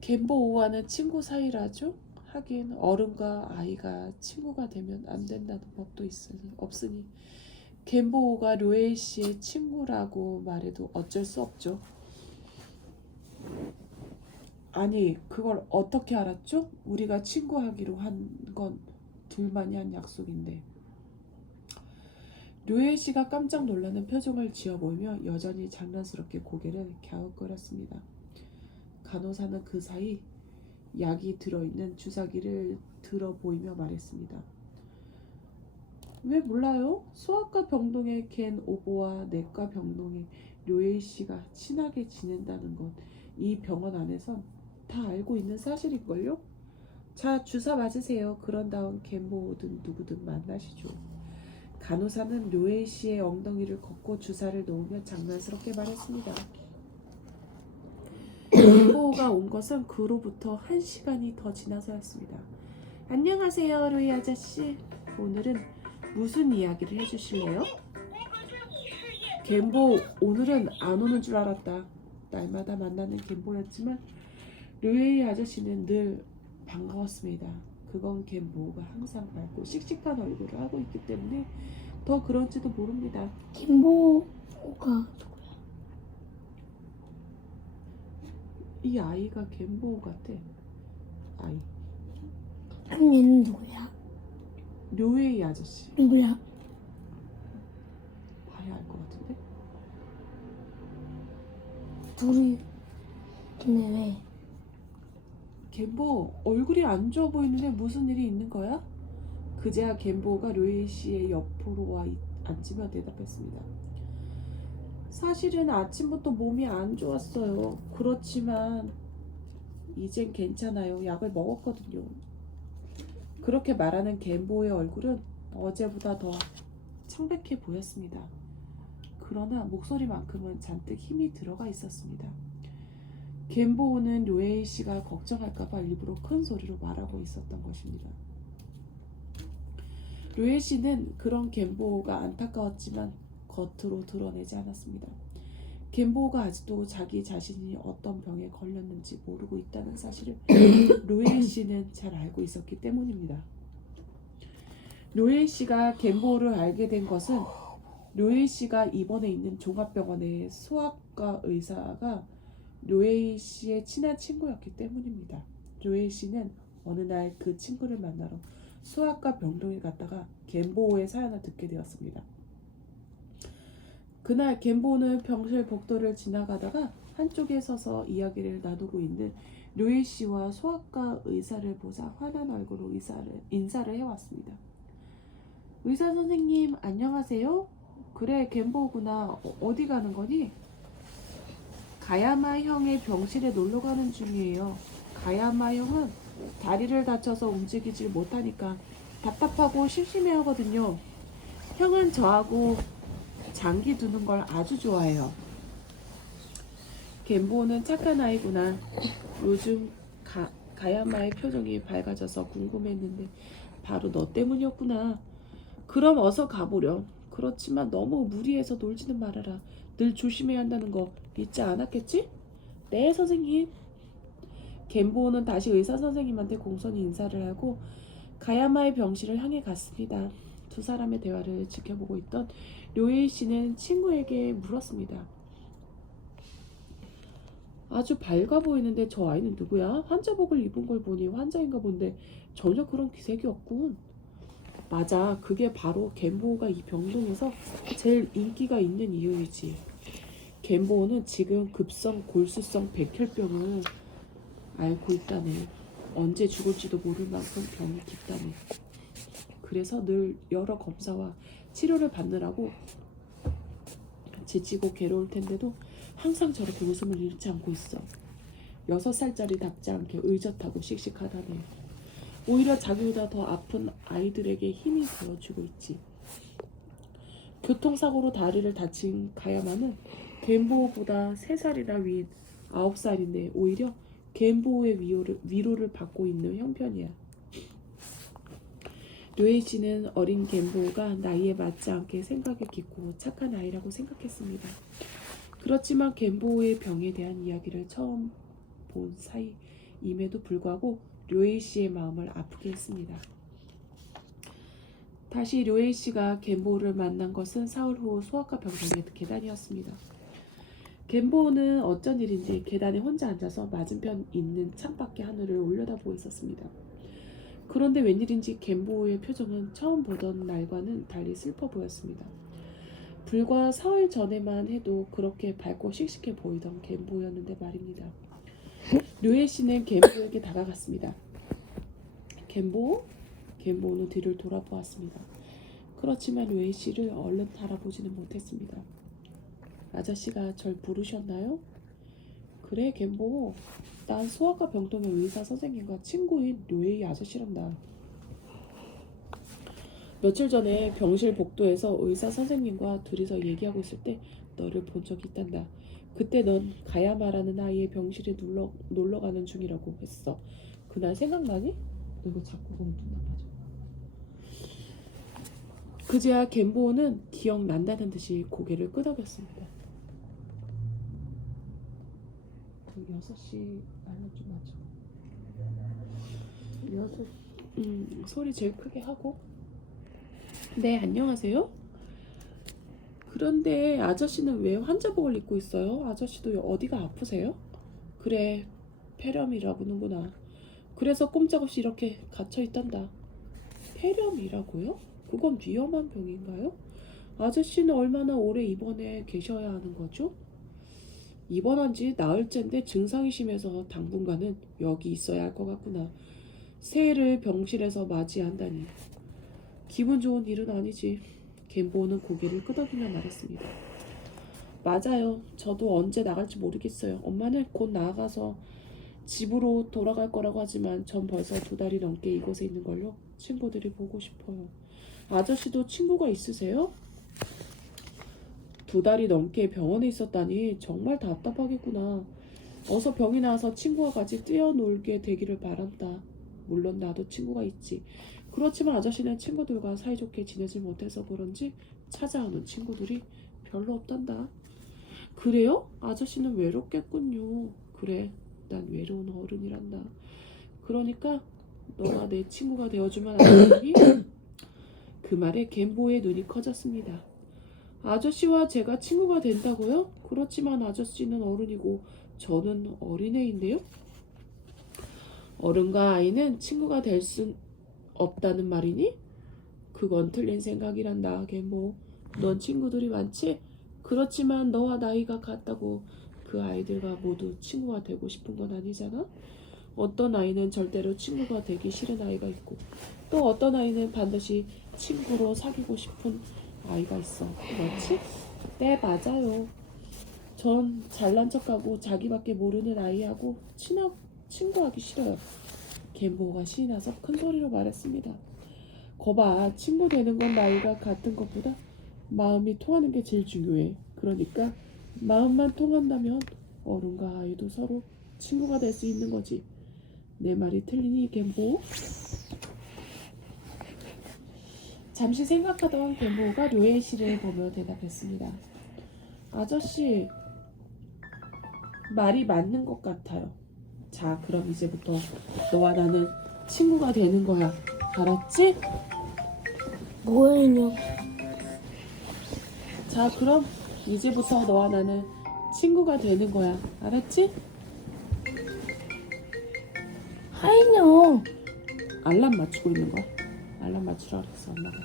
겐보우와는 친구 사이라죠? 하긴 어른과 아이가 친구가 되면 안 된다는 법도 없으니 겐보우가 료에이 씨의 친구라고 말해도 어쩔 수 없죠. 아니, 그걸 어떻게 알았죠? 우리가 친구하기로 한 건 둘만이 한 약속인데. 료에이 씨가 깜짝 놀라는 표정을 지어 보이며 여전히 장난스럽게 고개를 갸웃거렸습니다. 간호사는 그 사이 약이 들어있는 주사기를 들어 보이며 말했습니다. 왜 몰라요? 소아과 병동의 겐 오보와 내과 병동의 료에이 씨가 친하게 지낸다는 건 이 병원 안에선 다 알고 있는 사실일걸요? 자, 주사 맞으세요. 그런 다음 겐보우든 누구든 만나시죠. 간호사는 료에이 씨의 엉덩이를 걷고 주사를 놓으며 장난스럽게 말했습니다. 겐보우가 온 것은 그로부터 1시간이 더 지나서였습니다. 안녕하세요, 루이 아저씨. 오늘은 무슨 이야기를 해주실래요? 겐보, 오늘은 안 오는 줄 알았다. 날마다 만나는 겐보였지만 류에이 아저씨는 늘 반가웠습니다. 그건 겐보가 항상 밝고 씩씩한 얼굴을 하고 있기 때문에 더 그런지도 모릅니다. 김보가 이 아이가 겐보 같아. 아이. 그럼 얘는 누구야? 류에이 아저씨. 누구야? 봐야 알 것 같은데? 둘이 근데 왜? 겐보, 얼굴이 안 좋아 보이는데 무슨 일이 있는 거야? 그제야 겐보가 류에이 씨의 옆으로 와 앉으며 대답했습니다. 사실은 아침부터 몸이 안 좋았어요. 그렇지만 이젠 괜찮아요. 약을 먹었거든요. 그렇게 말하는 겐보의 얼굴은 어제보다 더 창백해 보였습니다. 그러나 목소리만큼은 잔뜩 힘이 들어가 있었습니다. 겐보우는 료에이 씨가 걱정할까봐 일부러 큰 소리로 말하고 있었던 것입니다. 료에이 씨는 그런 겐보우가 안타까웠지만 겉으로 드러내지 않았습니다. 겐보우가 아직도 자기 자신이 어떤 병에 걸렸는지 모르고 있다는 사실을 료에이 씨는 잘 알고 있었기 때문입니다. 료에이 씨가 겐보우를 알게 된 것은 료에이 씨가 입원해 있는 종합병원의 소아과 의사가 료에이 씨의 친한 친구였기 때문입니다. 료에이 씨는 어느 날 그 친구를 만나러 소아과 병동에 갔다가 겐보우의 사연을 듣게 되었습니다. 그날 겐보우는 병실 복도를 지나가다가 한쪽에 서서 이야기를 나누고 있는 료에이 씨와 소아과 의사를 보자 환한 얼굴로 인사를 해왔습니다. 의사 선생님, 안녕하세요? 그래, 겐보우구나. 어디 가는 거니? 가야마 형의 병실에 놀러 가는 중이에요. 가야마 형은 다리를 다쳐서 움직이질 못하니까 답답하고 심심해 하거든요. 형은 저하고 장기 두는 걸 아주 좋아해요. 겐보우는 착한 아이구나. 요즘 가야마의 표정이 밝아져서 궁금했는데 바로 너 때문이었구나. 그럼 어서 가보렴. 그렇지만 너무 무리해서 놀지는 말아라. 늘 조심해야 한다는 거 잊지 않았겠지? 네, 선생님. 겐보우는 다시 의사 선생님한테 공손히 인사를 하고 가야마의 병실을 향해 갔습니다. 두 사람의 대화를 지켜보고 있던 료에이 씨는 친구에게 물었습니다. 아주 밝아 보이는데 저 아이는 누구야? 환자복을 입은 걸 보니 환자인가 본데 전혀 그런 기색이 없군. 맞아, 그게 바로 겐보우가 이 병동에서 제일 인기가 있는 이유이지. 겐보우는 지금 급성 골수성 백혈병을 앓고 있다네. 언제 죽을지도 모를 만큼 병이 깊다네. 그래서 늘 여러 검사와 치료를 받느라고 지치고 괴로울 텐데도 항상 저렇게 웃음을 잃지 않고 있어. 6살짜리답지 않게 의젓하고 씩씩하다네. 오히려 자기보다 더 아픈 아이들에게 힘이 되어주고 있지. 교통사고로 다리를 다친 가야마는 겐보우보다 3살이나 위인 9살인데 오히려 겐보우의 위로를 받고 있는 형편이야. 료에이 씨는 어린 겐보우가 나이에 맞지 않게 생각이 깊고 착한 아이라고 생각했습니다. 그렇지만 겐보우의 병에 대한 이야기를 처음 본 사이 임에도 불구하고 료에이 씨의 마음을 아프게 했습니다. 다시 료에이 씨가 겐보우를 만난 것은 사흘 후 소아과 병동의 계단이었습니다. 겐보우는 어쩐 일인지 계단에 혼자 앉아서 맞은편 있는 창밖에 하늘을 올려다보고 있었습니다. 그런데 웬일인지 겐보우의 표정은 처음 보던 날과는 달리 슬퍼 보였습니다. 불과 사흘 전에만 해도 그렇게 밝고 씩씩해 보이던 겐보우였는데 말입니다. 료에 씨는 겐보우에게 다가갔습니다. 겐보우? 겐보우는 뒤를 돌아보았습니다. 그렇지만 료에 씨를 얼른 알아보지는 못했습니다. 아저씨가 절 부르셨나요? 그래 겐보우, 난 소아과 병동의 의사 선생님과 친구인 료에이 아저씨란다. 며칠 전에 병실 복도에서 의사 선생님과 둘이서 얘기하고 있을 때 너를 본 적이 있단다. 그때 넌 가야마라는 아이의 병실에 놀러 가는 중이라고 했어. 그날 생각나니? 너 이거 자꾸 보면 눈 나빠져. 그제야 겐보우는 기억난다는 듯이 고개를 끄덕였습니다. 6시 알람 좀 맞춰. 6 소리 제일 크게 하고. 네, 안녕하세요. 그런데 아저씨는 왜 환자복을 입고 있어요? 아저씨도 어디가 아프세요? 그래, 폐렴이라구는구나. 그래서 꼼짝없이 이렇게 갇혀있단다. 폐렴이라고요? 그건 위험한 병인가요? 아저씨는 얼마나 오래 입원해 계셔야 하는 거죠? 입원한 지 나흘째인데 증상이 심해서 당분간은 여기 있어야 할 것 같구나. 새해를 병실에서 맞이한다니. 기분 좋은 일은 아니지. 겐보우는 고개를 끄덕이며 말했습니다. 맞아요. 저도 언제 나갈지 모르겠어요. 엄마는 곧 나가서 집으로 돌아갈 거라고 하지만 전 벌써 2달이 넘게 이곳에 있는걸요. 친구들이 보고 싶어요. 아저씨도 친구가 있으세요? 2달이 넘게 병원에 있었다니 정말 답답하겠구나. 어서 병이 나와서 친구와 같이 뛰어놀게 되기를 바란다. 물론 나도 친구가 있지. 그렇지만 아저씨는 친구들과 사이좋게 지내지 못해서 그런지 찾아오는 친구들이 별로 없단다. 그래요? 아저씨는 외롭겠군요. 그래, 난 외로운 어른이란다. 그러니까 너가 내 친구가 되어주면 안 되니? 그 말에 겐보의 눈이 커졌습니다. 아저씨와 제가 친구가 된다고요? 그렇지만 아저씨는 어른이고 저는 어린애인데요? 어른과 아이는 친구가 될 순 없다는 말이니? 그건 틀린 생각이란다, 겐보. 넌 친구들이 많지? 그렇지만 너와 나이가 같다고 그 아이들과 모두 친구가 되고 싶은 건 아니잖아? 어떤 아이는 절대로 친구가 되기 싫은 아이가 있고 또 어떤 아이는 반드시 친구로 사귀고 싶은 아이가 있어. 그렇지? 네, 맞아요. 전 잘난 척하고 자기밖에 모르는 아이하고 친구하기 싫어요. 겐보우가 신이 나서 큰 소리로 말했습니다. 거봐, 친구 되는 건 나이가 같은 것보다 마음이 통하는 게 제일 중요해. 그러니까 마음만 통한다면 어른과 아이도 서로 친구가 될 수 있는 거지. 내 말이 틀리니, 겐보우? 잠시 생각하던 겐보우가 료에이 씨를 보며 대답했습니다. 아저씨, 말이 맞는 것 같아요. 자, 그럼 이제부터 너와 나는 친구가 되는 거야. 알았지? 뭐예요? 자, 그럼 이제부터 너와 나는 친구가 되는 거야. 알았지? 하이요. 알람 맞추고 있는 거야. 알람 맞추라 그랬어, 엄마가.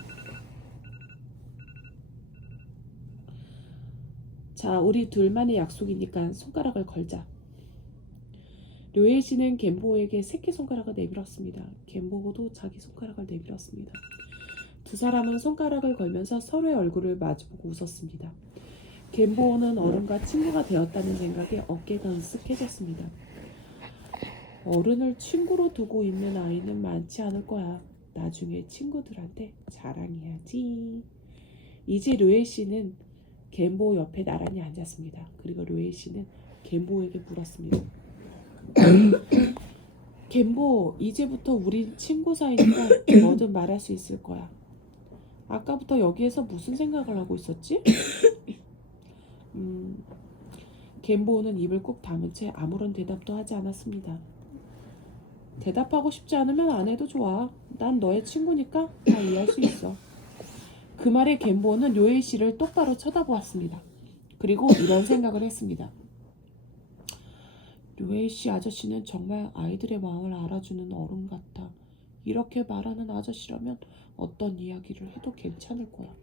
자, 우리 둘만의 약속이니까 손가락을 걸자. 료에 씨는 겐보우에게 새끼손가락을 내밀었습니다. 겐보우도 자기 손가락을 내밀었습니다. 두 사람은 손가락을 걸면서 서로의 얼굴을 마주보고 웃었습니다. 겐보우는 어른과 친구가 되었다는 생각에 어깨가 으쓱해졌습니다. 어른을 친구로 두고 있는 아이는 많지 않을 거야. 나중에 친구들한테 자랑해야지. 이제 료에 씨는 겐보우 옆에 나란히 앉았습니다. 그리고 료에 씨는 겐보우에게 물었습니다. 겐보, 이제부터 우린 친구 사이니까 뭐든 말할 수 있을 거야. 아까부터 여기에서 무슨 생각을 하고 있었지? 겐보우는 입을 꾹 다문 채 아무런 대답도 하지 않았습니다. 대답하고 싶지 않으면 안 해도 좋아. 난 너의 친구니까 다 이해할 수 있어. 그 말에 겐보는 료에이 씨를 똑바로 쳐다보았습니다. 그리고 이런 생각을 했습니다. 료에이 씨 아저씨는 정말 아이들의 마음을 알아주는 어른 같아. 이렇게 말하는 아저씨라면 어떤 이야기를 해도 괜찮을 거야.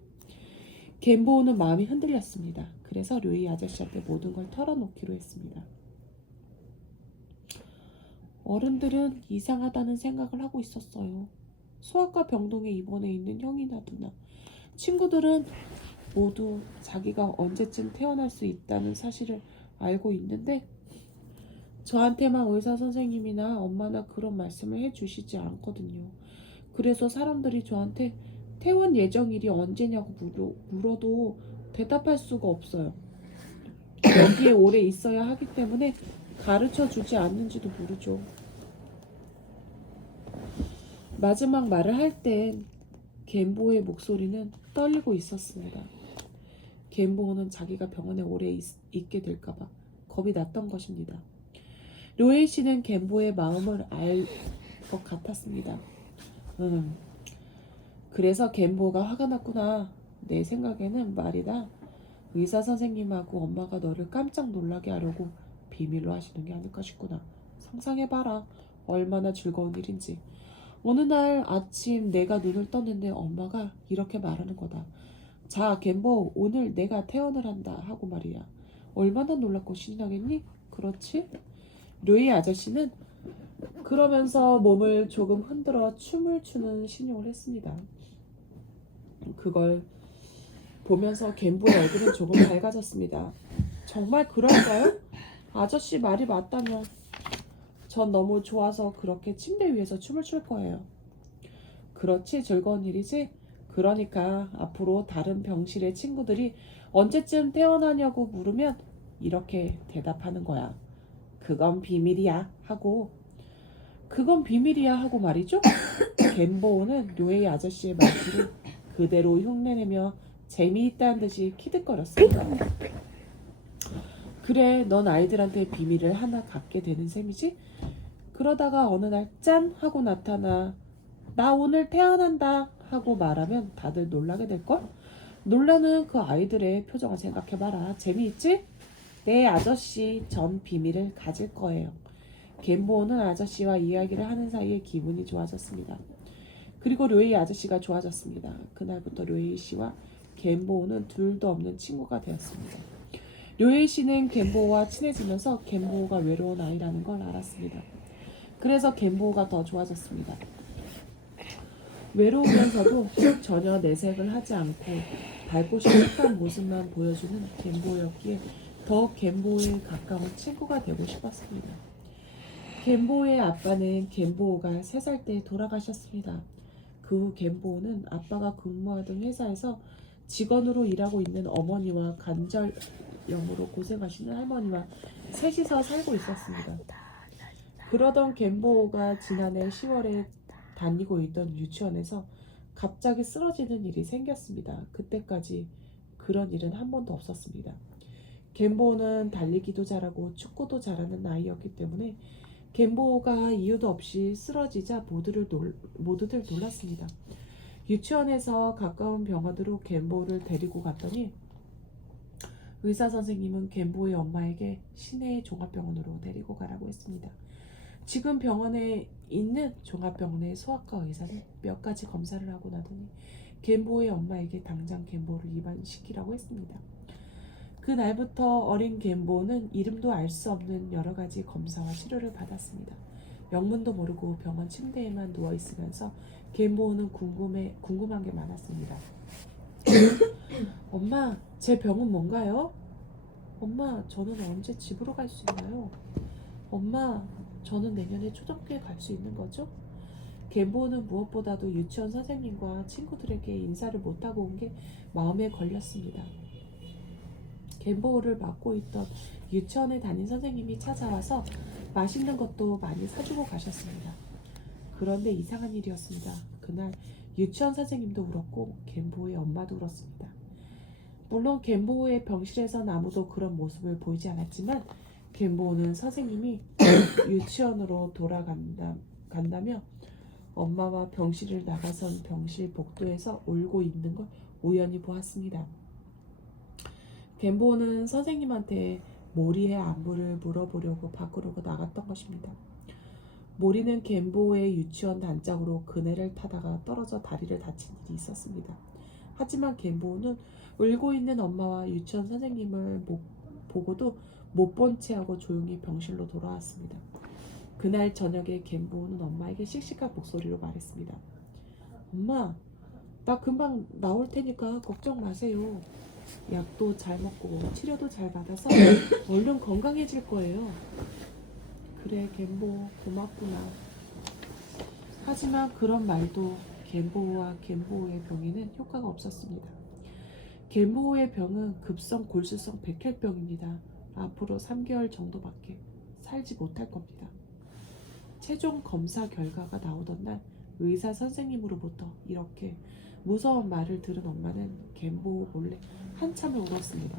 겐보우는 마음이 흔들렸습니다. 그래서 료이 아저씨한테 모든 걸 털어놓기로 했습니다. 어른들은 이상하다는 생각을 하고 있었어요. 소아과 병동에 입원해 있는 형이나 누나, 친구들은 모두 자기가 언제쯤 태어날 수 있다는 사실을 알고 있는데 저한테만 의사 선생님이나 엄마나 그런 말씀을 해주시지 않거든요. 그래서 사람들이 저한테 퇴원 예정일이 언제냐고 물어도 대답할 수가 없어요. 여기에 오래 있어야 하기 때문에 가르쳐 주지 않는지도 모르죠. 마지막 말을 할 땐 겐보의 목소리는 떨리고 있었습니다. 겐보는 자기가 병원에 오래 있게 될까봐 겁이 났던 것입니다. 료에이 씨는 겐보의 마음을 알 것 같았습니다. 그래서 겐보가 화가 났구나. 내 생각에는 말이다. 의사 선생님하고 엄마가 너를 깜짝 놀라게 하려고 비밀로 하시는 게 아닐까 싶구나. 상상해봐라. 얼마나 즐거운 일인지. 어느 날 아침 내가 눈을 떴는데 엄마가 이렇게 말하는 거다. 자, 겐보, 오늘 내가 퇴원을 한다 하고 말이야. 얼마나 놀랍고 신나겠니? 그렇지? 료이 아저씨는 그러면서 몸을 조금 흔들어 춤을 추는 신용을 했습니다. 그걸 보면서 겐보의 얼굴은 조금 밝아졌습니다. 정말 그럴까요? 아저씨 말이 맞다면 전 너무 좋아서 그렇게 침대 위에서 춤을 출 거예요. 그렇지, 즐거운 일이지? 그러니까 앞으로 다른 병실의 친구들이 언제쯤 퇴원하냐고 물으면 이렇게 대답하는 거야. 그건 비밀이야 하고 말이죠. 겐보우는 료에이 아저씨의 말투를 그대로 흉내내며 재미있다는 듯이 키득거렸습니다. 그래, 넌 아이들한테 비밀을 하나 갖게 되는 셈이지? 그러다가 어느 날 짠 하고 나타나 나 오늘 퇴원한다 하고 말하면 다들 놀라게 될걸? 놀라는 그 아이들의 표정을 생각해봐라. 재미있지? 네, 아저씨, 전 비밀을 가질 거예요. 겐보우는 아저씨와 이야기를 하는 사이에 기분이 좋아졌습니다. 그리고 료에이 아저씨가 좋아졌습니다. 그날부터 료에이 씨와 겐보우는 둘도 없는 친구가 되었습니다. 료에이 씨는 겐보우와 친해지면서 겐보우가 외로운 아이라는 걸 알았습니다. 그래서 겐보우가 더 좋아졌습니다. 외로우면서도 전혀 내색을 하지 않고 밝고 시크한 모습만 보여주는 겐보우였기에 더 겐보우에 가까운 친구가 되고 싶었습니다. 겐보우의 아빠는 겐보우가 3살 때 돌아가셨습니다. 그 후 겐보우는 아빠가 근무하던 회사에서 직원으로 일하고 있는 어머니와 관절염으로 고생하시는 할머니와 셋이서 살고 있었습니다. 그러던 겐보우가 지난해 10월에 다니고 있던 유치원에서 갑자기 쓰러지는 일이 생겼습니다. 그때까지 그런 일은 한 번도 없었습니다. 겐보우는 달리기도 잘하고 축구도 잘하는 아이였기 때문에 겐보우가 이유도 없이 쓰러지자 모두들 놀랐습니다. 유치원에서 가까운 병원으로 겐보우를 데리고 갔더니 의사 선생님은 겐보우의 엄마에게 시내의 종합병원으로 데리고 가라고 했습니다. 지금 병원에 있는 종합병원의 소아과 의사는 몇 가지 검사를 하고 나더니 겐보우의 엄마에게 당장 겐보우를 입원시키라고 했습니다. 그날부터 어린 겐보우는 이름도 알 수 없는 여러 가지 검사와 치료를 받았습니다. 명문도 모르고 병원 침대에만 누워있으면서 겐보우는 궁금한 게 많았습니다. 엄마, 제 병은 뭔가요? 엄마, 저는 언제 집으로 갈 수 있나요? 엄마, 저는 내년에 초등학교에 갈 수 있는 거죠? 겐보우는 무엇보다도 유치원 선생님과 친구들에게 인사를 못하고 온 게 마음에 걸렸습니다. 겐보우를 맡고 있던 유치원에 다닌 선생님이 찾아와서 맛있는 것도 많이 사주고 가셨습니다. 그런데 이상한 일이었습니다. 그날 유치원 선생님도 울었고 겐보우의 엄마도 울었습니다. 물론 겐보우의 병실에선 아무도 그런 모습을 보이지 않았지만 겐보우는 선생님이 유치원으로 간다며 엄마와 병실을 나가선 병실 복도에서 울고 있는 걸 우연히 보았습니다. 갬보는 선생님한테 모리의 안부를 물어보려고 밖으로 나갔던 것입니다. 모리는 갬보의 유치원 단짝으로 그네를 타다가 떨어져 다리를 다친 일이 있었습니다. 하지만 갬보는 울고 있는 엄마와 유치원 선생님을 보고도 못 본 채하고 조용히 병실로 돌아왔습니다. 그날 저녁에 갬보는 엄마에게 씩씩한 목소리로 말했습니다. 엄마, 나 금방 나올 테니까 걱정 마세요. 약도 잘 먹고 치료도 잘 받아서 얼른 건강해질 거예요. 그래, 갬보 고맙구나. 하지만 그런 말도 갬보와 갬보의 병에는 효과가 없었습니다. 갬보의 병은 급성 골수성 백혈병입니다. 앞으로 3개월 정도밖에 살지 못할 겁니다. 최종 검사 결과가 나오던 날 의사 선생님으로부터 이렇게 무서운 말을 들은 엄마는 갬보 몰래 한참을 울었습니다.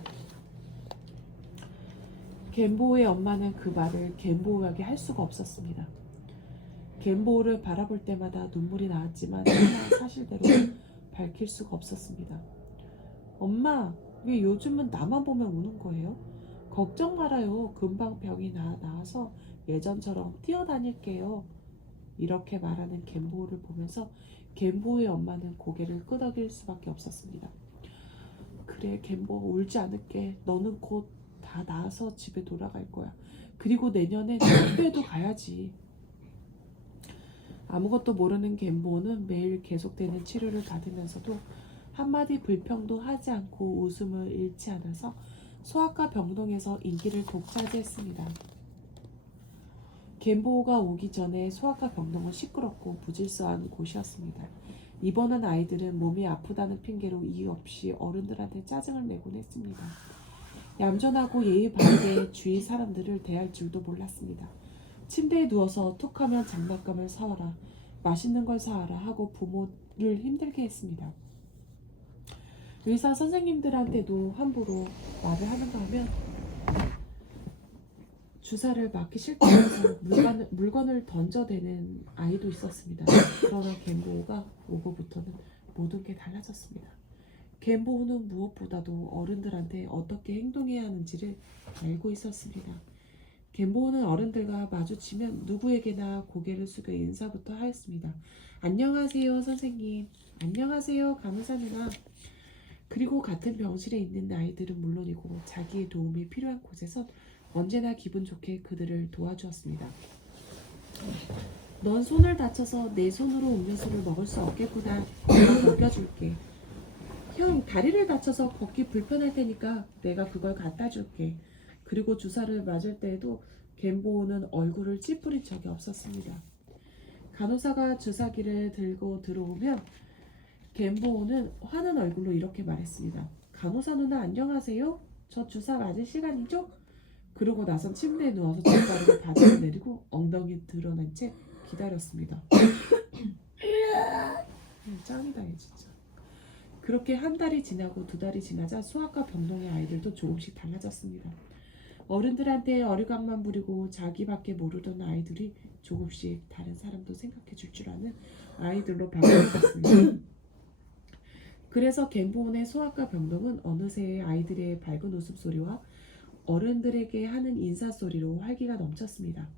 갬보의 엄마는 그 말을 갬보에게 할 수가 없었습니다. 갬보를 바라볼 때마다 눈물이 나왔지만 하나 사실대로 밝힐 수가 없었습니다. 엄마, 왜 요즘은 나만 보면 우는 거예요? 걱정 말아요. 금방 병이 나아서 예전처럼 뛰어다닐게요. 이렇게 말하는 갬보를 보면서 갬보의 엄마는 고개를 끄덕일 수밖에 없었습니다. 그래, 갬보, 울지 않을게. 너는 곧 다 나아서 집에 돌아갈 거야. 그리고 내년엔 학교에도 가야지. 아무것도 모르는 갬보는 매일 계속되는 치료를 받으면서도 한마디 불평도 하지 않고 웃음을 잃지 않아서 소아과 병동에서 인기를 독차지했습니다. 갬보가 오기 전에 소아과 병동은 시끄럽고 부질서한 곳이었습니다. 입원한 아이들은 몸이 아프다는 핑계로 이유 없이 어른들한테 짜증을 내곤 했습니다. 얌전하고 예의 바르게 주위 사람들을 대할 줄도 몰랐습니다. 침대에 누워서 툭하면 장난감을 사와라, 맛있는 걸 사와라 하고 부모를 힘들게 했습니다. 의사 선생님들한테도 함부로 말을 하는가 하면 주사를 맞기 싫다면서 물건을 던져대는 아이도 있었습니다. 그러나 갬보가 오고부터는 모든 게 달라졌습니다. 갬보는 무엇보다도 어른들한테 어떻게 행동해야 하는지를 알고 있었습니다. 갬보는 어른들과 마주치면 누구에게나 고개를 숙여 인사부터 하였습니다. 안녕하세요, 선생님. 안녕하세요, 간호사 누나. 그리고 같은 병실에 있는 아이들은 물론이고 자기의 도움이 필요한 곳에선 언제나 기분 좋게 그들을 도와주었습니다. 넌 손을 다쳐서 내 손으로 음료수를 먹을 수 없겠구나. 내가 먹여줄게. 형, 다리를 다쳐서 걷기 불편할 테니까 내가 그걸 갖다 줄게. 그리고 주사를 맞을 때에도 갬보는 얼굴을 찌푸린 적이 없었습니다. 간호사가 주사기를 들고 들어오면 갬보는 화난 얼굴로 이렇게 말했습니다. 간호사 누나 안녕하세요? 저 주사 맞을 시간이죠? 그러고 나선 침대에 누워서 젓가락으로 바지를 내리고 엉덩이 드러낸 채 기다렸습니다. 짱이다 얘 진짜. 그렇게 한 달이 지나고 두 달이 지나자 소아과 병동의 아이들도 조금씩 달라졌습니다. 어른들한테 어리광만 부리고 자기밖에 모르던 아이들이 조금씩 다른 사람도 생각해 줄 줄 아는 아이들로 바뀌었습니다. 그래서 갬보원의 소아과 병동은 어느새 아이들의 밝은 웃음소리와 어른들에게 하는 인사소리로 활기가 넘쳤습니다.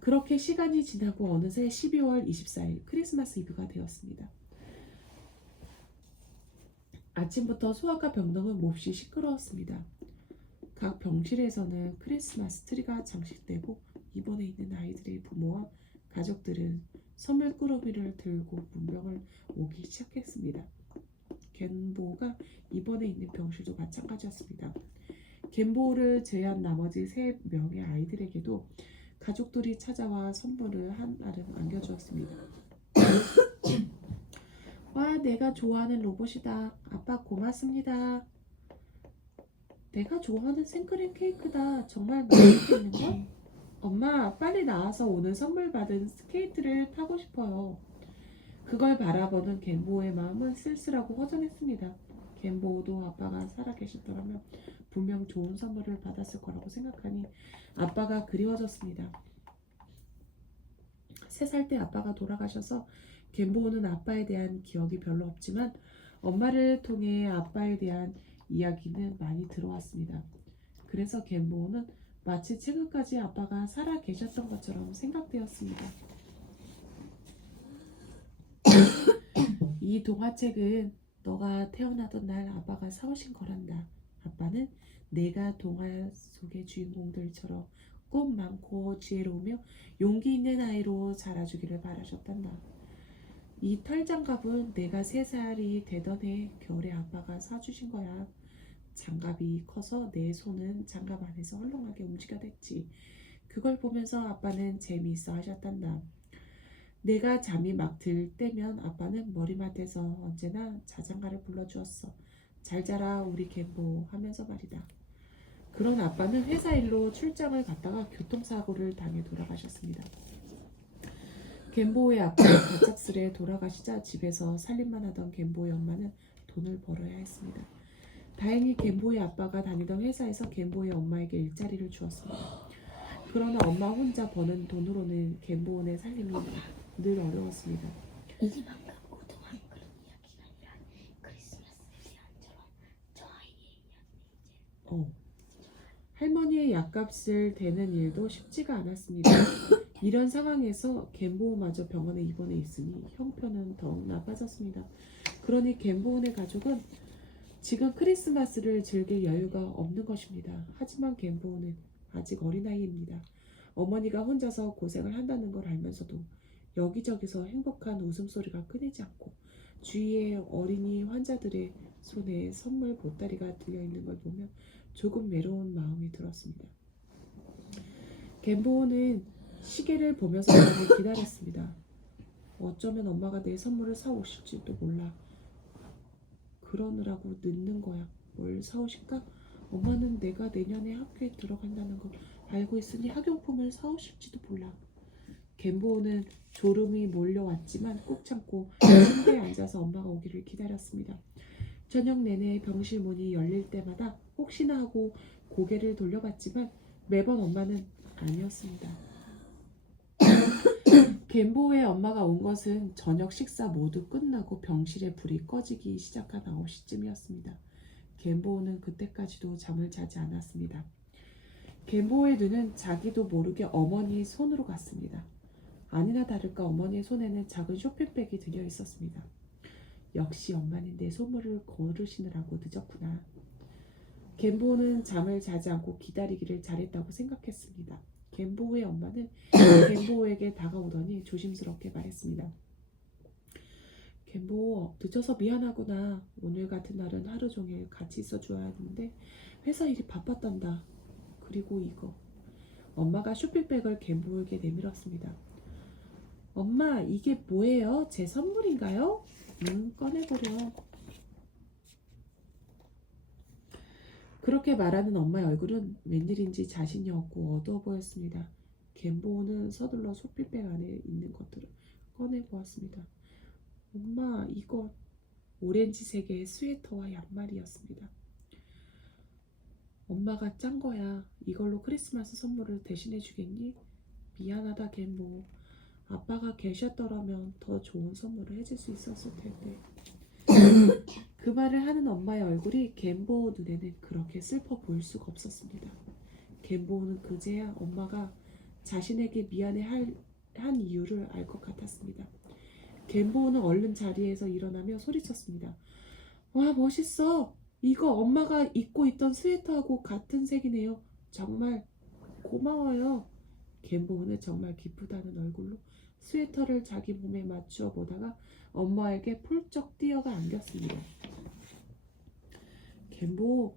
그렇게 시간이 지나고 어느새 12월 24일 크리스마스 이브가 되었습니다. 아침부터 소아과 병동은 몹시 시끄러웠습니다. 각 병실에서는 크리스마스 트리가 장식되고 입원해 있는 아이들의 부모와 가족들은 선물 꾸러미를 들고 문병을 오기 시작했습니다. 갬보가 입원해 있는 병실도 마찬가지였습니다. 갬보를 제외한 나머지 3명의 아이들에게도 가족들이 찾아와 선물을 한 알을 안겨주었습니다. 와, 내가 좋아하는 로봇이다. 아빠 고맙습니다. 내가 좋아하는 생크림 케이크다. 정말 맛있겠는걸? 엄마, 빨리 나와서 오늘 선물 받은 스케이트를 타고 싶어요. 그걸 바라보는 갬보의 마음은 쓸쓸하고 허전했습니다. 갬보도 아빠가 살아계셨더라면 분명 좋은 선물을 받았을 거라고 생각하니 아빠가 그리워졌습니다. 3살 때 아빠가 돌아가셔서 겐보우는 아빠에 대한 기억이 별로 없지만 엄마를 통해 아빠에 대한 이야기는 많이 들어왔습니다. 그래서 겐보우는 마치 최근까지 아빠가 살아 계셨던 것처럼 생각되었습니다. 이 동화책은 너가 태어나던 날 아빠가 사오신 거란다. 아빠는 내가 동화 속의 주인공들처럼 꿈 많고 지혜로우며 용기 있는 아이로 자라주기를 바라셨단다. 이 털장갑은 내가 3살이 되던 해 겨울에 아빠가 사주신 거야. 장갑이 커서 내 손은 장갑 안에서 헐렁하게 움직여댔지. 그걸 보면서 아빠는 재미있어 하셨단다. 내가 잠이 막 들 때면 아빠는 머리맡에서 언제나 자장가를 불러주었어. 잘 자라 우리 겐보 하면서 말이다. 그런 아빠는 회사 일로 출장을 갔다가 교통사고를 당해 돌아가셨습니다. 겐보의 아빠가 갑작스레 돌아가시자 집에서 살림만 하던 겐보의 엄마는 돈을 벌어야 했습니다. 다행히 겐보의 아빠가 다니던 회사에서 겐보의 엄마에게 일자리를 주었습니다. 그러나 엄마 혼자 버는 돈으로는 겐보의 살림이 늘 어려웠습니다. 이게 방금 오동한 그런 이야기가 아니라 크리스마스에 대한처럼 저 아이의 이야기는 할머니의 약값을 대는 일도 쉽지가 않았습니다. 이런 상황에서 겐보우마저 병원에 입원해 있으니 형편은 더욱 나빠졌습니다. 그러니 겐보운의 가족은 지금 크리스마스를 즐길 여유가 없는 것입니다. 하지만 겐보우는 아직 어린아이입니다. 어머니가 혼자서 고생을 한다는 걸 알면서도 여기저기서 행복한 웃음소리가 끊이지 않고 주위의 어린이 환자들의 손에 선물 보따리가 들려있는 걸 보면 조금 외로운 마음이 들었습니다. 겐보우는 시계를 보면서 엄마를 기다렸습니다. 어쩌면 엄마가 내 선물을 사오실지도 몰라. 그러느라고 늦는 거야. 뭘 사오실까? 엄마는 내가 내년에 학교에 들어간다는 걸 알고 있으니 학용품을 사오실지도 몰라. 겐보우는 졸음이 몰려왔지만 꾹 참고 침대에 앉아서 엄마가 오기를 기다렸습니다. 저녁 내내 병실 문이 열릴 때마다 혹시나 하고 고개를 돌려봤지만 매번 엄마는 아니었습니다. 겐보우의 엄마가 온 것은 저녁 식사 모두 끝나고 병실에 불이 꺼지기 시작한 9시쯤이었습니다. 겐보우는 그때까지도 잠을 자지 않았습니다. 겐보우의 눈은 자기도 모르게 어머니의 손으로 갔습니다. 아니나 다를까 어머니의 손에는 작은 쇼핑백이 들려 있었습니다. 역시 엄마는 내 선물을 고르시느라고 늦었구나. 겐보우는 잠을 자지 않고 기다리기를 잘했다고 생각했습니다. 겐보우의 엄마는 겐보우에게 다가오더니 조심스럽게 말했습니다. 겐보우, 늦어서 미안하구나. 오늘 같은 날은 하루 종일 같이 있어줘야 하는데 회사 일이 바빴단다. 그리고 이거. 엄마가 쇼핑백을 겐보우에게 내밀었습니다. 엄마, 이게 뭐예요? 제 선물인가요? 꺼내보렴. 그렇게 말하는 엄마의 얼굴은 웬일인지 자신이 없고 어두워 보였습니다. 겐보우는 서둘러 쇼핑백 안에 있는 것들을 꺼내보았습니다. 엄마, 이건 오렌지색의 스웨터와 양말이었습니다. 엄마가 짠 거야. 이걸로 크리스마스 선물을 대신해 주겠니? 미안하다, 겐보우. 아빠가 계셨더라면 더 좋은 선물을 해줄 수 있었을 텐데. 그 말을 하는 엄마의 얼굴이 겐보우 눈에는 그렇게 슬퍼 보일 수가 없었습니다. 겐보우는 그제야 엄마가 자신에게 한 이유를 알 것 같았습니다. 겐보우는 얼른 자리에서 일어나며 소리쳤습니다. 와, 멋있어! 이거 엄마가 입고 있던 스웨터하고 같은 색이네요. 정말 고마워요. 겐보우는 정말 기쁘다는 얼굴로 스웨터를 자기 몸에 맞추어 보다가 엄마에게 폴쩍 뛰어가 안겼습니다. 겐보우,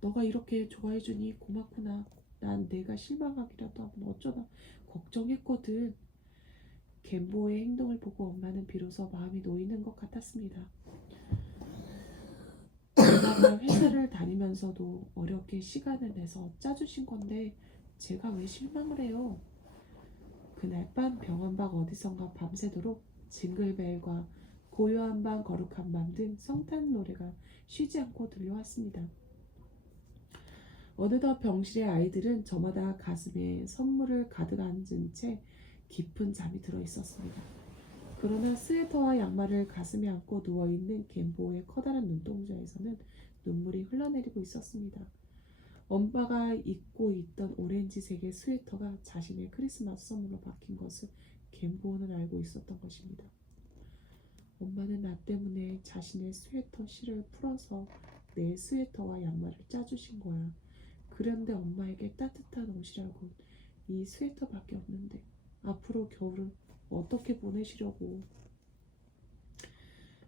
너가 이렇게 좋아해주니 고맙구나. 난 내가 실망하기라도 하면 어쩌나 걱정했거든. 겐보우의 행동을 보고 엄마는 비로소 마음이 놓이는 것 같았습니다. 엄마가 회사를 다니면서도 어렵게 시간을 내서 짜주신 건데 제가 왜 실망을 해요? 그날 밤 병원 밖 어디선가 밤새도록 징글벨과 고요한 밤 거룩한 밤 등 성탄 노래가 쉬지 않고 들려왔습니다. 어느덧 병실의 아이들은 저마다 가슴에 선물을 가득 안은 채 깊은 잠이 들어 있었습니다. 그러나 스웨터와 양말을 가슴에 안고 누워있는 갬보의 커다란 눈동자에서는 눈물이 흘러내리고 있었습니다. 엄마가 입고 있던 오렌지색의 스웨터가 자신의 크리스마스 선물로 바뀐 것을 갬보는 알고 있었던 것입니다. 엄마는 나 때문에 자신의 스웨터 실을 풀어서 내 스웨터와 양말을 짜주신 거야. 그런데 엄마에게 따뜻한 옷이라고 이 스웨터밖에 없는데 앞으로 겨울은 어떻게 보내시려고.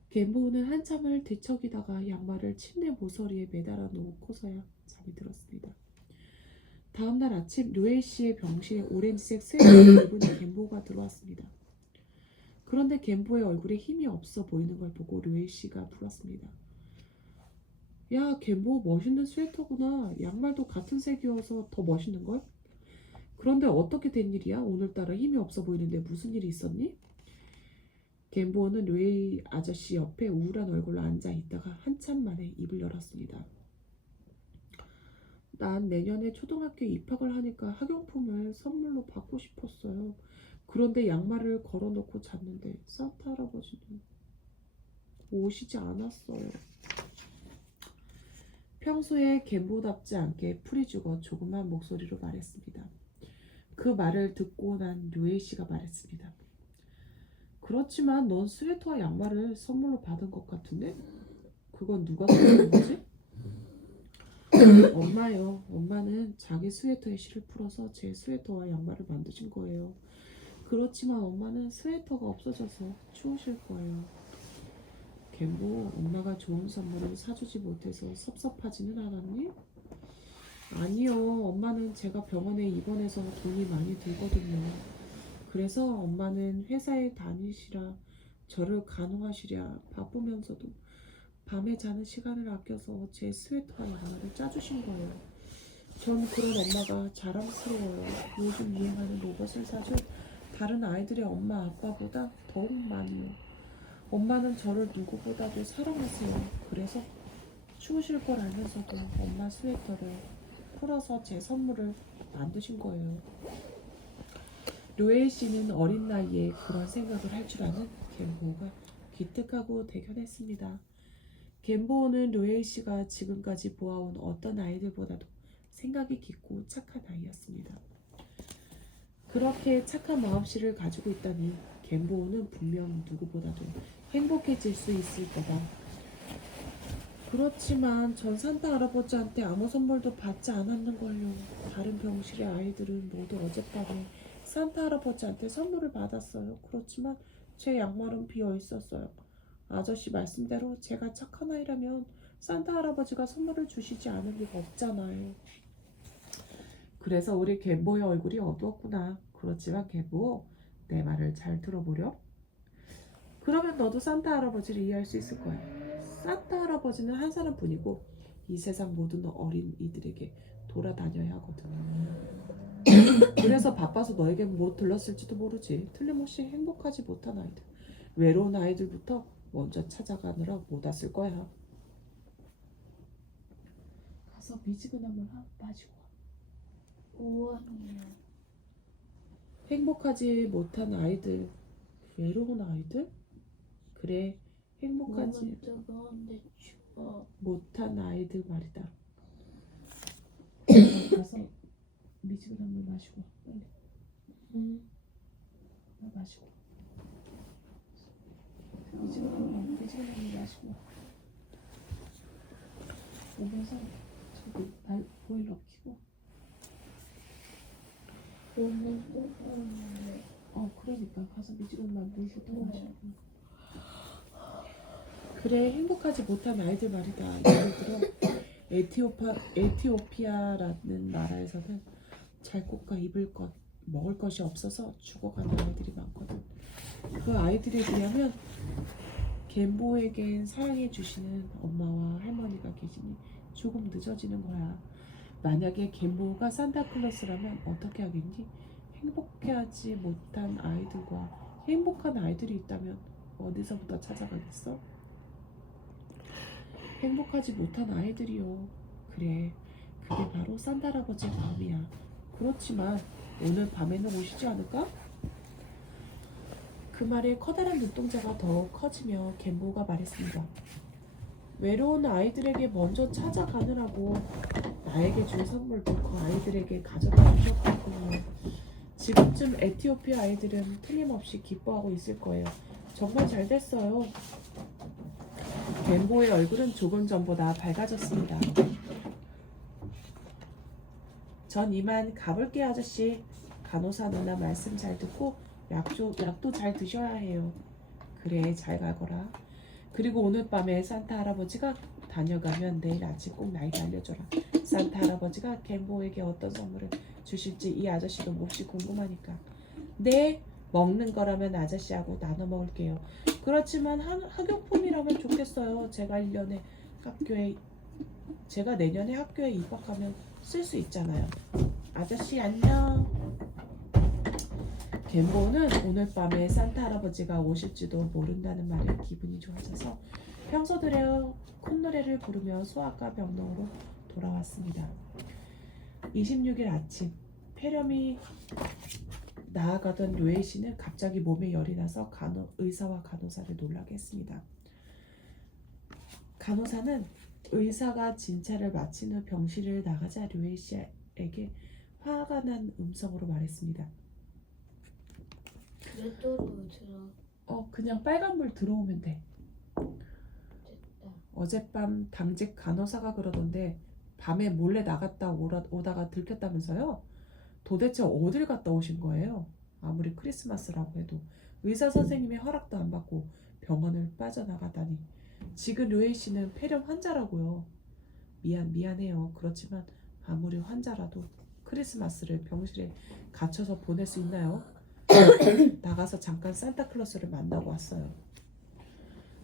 갬보는 한참을 뒤척이다가 양말을 침대 모서리에 매달아 놓고서야 잠이 들었습니다. 다음날 아침 료엘 씨의 병실에 오렌지색 스웨터를 입은 갬보가 들어왔습니다. 그런데 갬보의 얼굴에 힘이 없어 보이는 걸 보고 료엘 씨가 불렀습니다. 야, 갬보 멋있는 스웨터구나. 양말도 같은 색이어서 더 멋있는걸? 그런데 어떻게 된 일이야? 오늘따라 힘이 없어 보이는데 무슨 일이 있었니? 갬보는 료엘 아저씨 옆에 우울한 얼굴로 앉아 있다가 한참 만에 입을 열었습니다. 난 내년에 초등학교 입학을 하니까 학용품을 선물로 받고 싶었어요. 그런데 양말을 걸어놓고 잤는데 산타 할아버지는 오시지 않았어요. 평소에 갬보답지 않게 풀이 죽어 조그만 목소리로 말했습니다. 그 말을 듣고 난 료엘 씨가 말했습니다. 그렇지만 넌 스웨터와 양말을 선물로 받은 것 같은데? 그건 누가 선물한 거지? 엄마요. 엄마는 자기 스웨터의 실을 풀어서 제 스웨터와 양말을 만드신 거예요. 그렇지만 엄마는 스웨터가 없어져서 추우실 거예요. 갬보, 엄마가 좋은 선물을 사주지 못해서 섭섭하지는 않았니? 아니요. 엄마는 제가 병원에 입원해서 돈이 많이 들거든요. 그래서 엄마는 회사에 다니시라 저를 간호하시랴 바쁘면서도 밤에 자는 시간을 아껴서 제 스웨터와 양말을 짜주신 거예요. 전 그런 엄마가 자랑스러워요. 요즘 유행하는 로봇을 사줄 다른 아이들의 엄마 아빠보다 더욱 많이요. 엄마는 저를 누구보다도 사랑하세요. 그래서 추우실 걸 알면서도 엄마 스웨터를 풀어서 제 선물을 만드신 거예요. 료엘 씨는 어린 나이에 그런 생각을 할 줄 아는 갬보가 기특하고 대견했습니다. 갬보는 료엘 씨가 지금까지 보아온 어떤 아이들보다도 생각이 깊고 착한 아이였습니다. 그렇게 착한 마음씨를 가지고 있다니 갬보는 분명 누구보다도 행복해질 수 있을 거다. 그렇지만 전 산타 할아버지한테 아무 선물도 받지 않았는걸요. 다른 병실의 아이들은 모두 어젯밤에 산타 할아버지한테 선물을 받았어요. 그렇지만 제 양말은 비어 있었어요. 아저씨 말씀대로 제가 착한 아이라면 산타 할아버지가 선물을 주시지 않을 리가 없잖아요. 그래서 우리 갬보의 얼굴이 어두웠구나. 그렇지만 갬보, 내 말을 잘 들어보렴. 그러면 너도 산타 할아버지를 이해할 수 있을 거야. 산타 할아버지는 한 사람뿐이고 이 세상 모든 어린이들에게 돌아다녀야 하거든. 그래서 바빠서 너에게 못 들렀을지도 모르지. 틀림없이 행복하지 못한 아이들, 외로운 아이들부터 먼저 찾아가느라 못 왔을 거야. 가서 미지근한 물 마시고 와. 우원이요. 행복하지 못한 아이들, 외로운 아이들? 그래, 행복하지 몸은 뜨거운데 추워. 못한 아이들 말이다. 가서 미지근한 물 마시고 와, 빨리. 마시고. 미지근한 물 마시고 와. 오면서 저기 보일러 켜고. 몸은 뜨거운데. 그러니까 가서 미지근한 물부터 마시고. 그래, 행복하지 못한 아이들 말이다. 예를 들어 에티오피아라는 나라에서는 잘 곳과 입을 것, 먹을 것이 없어서 죽어가는 아이들이 많거든. 그 아이들에 비하면 갬보에겐 사랑해 주시는 엄마와 할머니가 계시니 조금 늦어지는 거야. 만약에 갬보가 산타클로스라면 어떻게 하겠니? 행복해하지 못한 아이들과 행복한 아이들이 있다면 어디서부터 찾아가겠어? 행복하지 못한 아이들이요. 그래, 그게 바로 산타 할아버지의 마음이야. 그렇지만 오늘 밤에는 오시지 않을까? 그 말에 커다란 눈동자가 더욱 커지며 갬보가 말했습니다. 외로운 아이들에게 먼저 찾아가느라고 나에게 준 선물도 그 아이들에게 가져다 주셨군요. 지금쯤 에티오피아 아이들은 틀림없이 기뻐하고 있을 거예요. 정말 잘 됐어요. 갬보의 얼굴은 조금 전보다 밝아졌습니다. 전 이만 가볼게요, 아저씨. 간호사 누나 말씀 잘 듣고 약도 잘 드셔야 해요. 그래, 잘 가거라. 그리고 오늘 밤에 산타 할아버지가 다녀가면 내일 아침 꼭 나에게 알려줘라. 산타 할아버지가 갬보에게 어떤 선물을 주실지 이 아저씨도 몹시 궁금하니까. 네, 먹는 거라면 아저씨하고 나눠 먹을게요. 그렇지만 학용품이라면 좋겠어요. 제가 내년에 학교에 입학하면 쓸 수 있잖아요. 아저씨 안녕. 갬보는 오늘 밤에 산타 할아버지가 오실지도 모른다는 말에 기분이 좋아져서 평소대로 콧노래를 부르며 수학과 병동으로 돌아왔습니다. 26일 아침 폐렴이 나아가던 료에 씨는 갑자기 몸에 열이 나서 의사와 간호사를 놀라게 했습니다. 간호사는 의사가 진찰을 마친 후 병실을 나가자 료에 씨에게 화가 난 음성으로 말했습니다. 몇 도로 들어? 그냥 빨간불 들어오면 돼. 됐다. 어젯밤 당직 간호사가 그러던데 밤에 몰래 나갔다 오다가 들켰다면서요? 도대체 어딜 갔다 오신 거예요? 아무리 크리스마스라고 해도 의사 선생님의 허락도 안 받고 병원을 빠져나가다니. 지금 료에 씨는 폐렴 환자라고요. 미안해요. 그렇지만 아무리 환자라도 크리스마스를 병실에 갇혀서 보낼 수 있나요? 나가서 잠깐 산타클로스를 만나고 왔어요.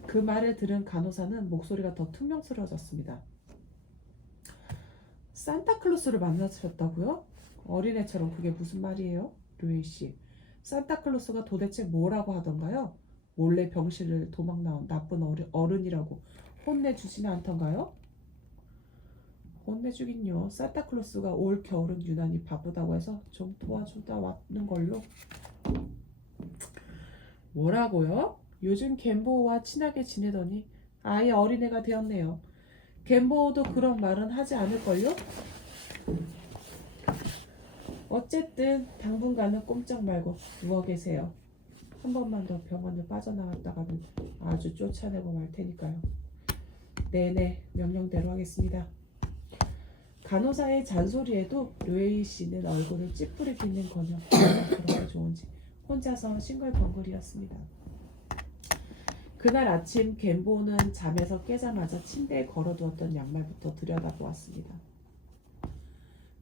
그 말을 들은 간호사는 목소리가 더 퉁명스러워졌습니다. 산타클로스를 만나셨다고요? 어린애처럼 그게 무슨 말이에요? 료에 씨, 산타클로스가 도대체 뭐라고 하던가요? 몰래 병실을 도망 나온 나쁜 어른이라고 혼내주지는 않던가요? 혼내주긴요. 산타클로스가 올 겨울은 유난히 바쁘다고 해서 좀 도와주다 왔는 걸로. 뭐라고요? 요즘 갬보와 친하게 지내더니 아예 어린애가 되었네요. 갬보도 그런 말은 하지 않을걸요? 어쨌든 당분간은 꼼짝 말고 누워 계세요. 한 번만 더 병원을 빠져나갔다가는 아주 쫓아내고 말 테니까요. 네네, 명령대로 하겠습니다. 간호사의 잔소리에도 료에이 씨는 얼굴을 찌푸리기는커녕 그렇게 좋은지 혼자서 싱글벙글이었습니다. 그날 아침 갬보는 잠에서 깨자마자 침대에 걸어두었던 양말부터 들여다보았습니다.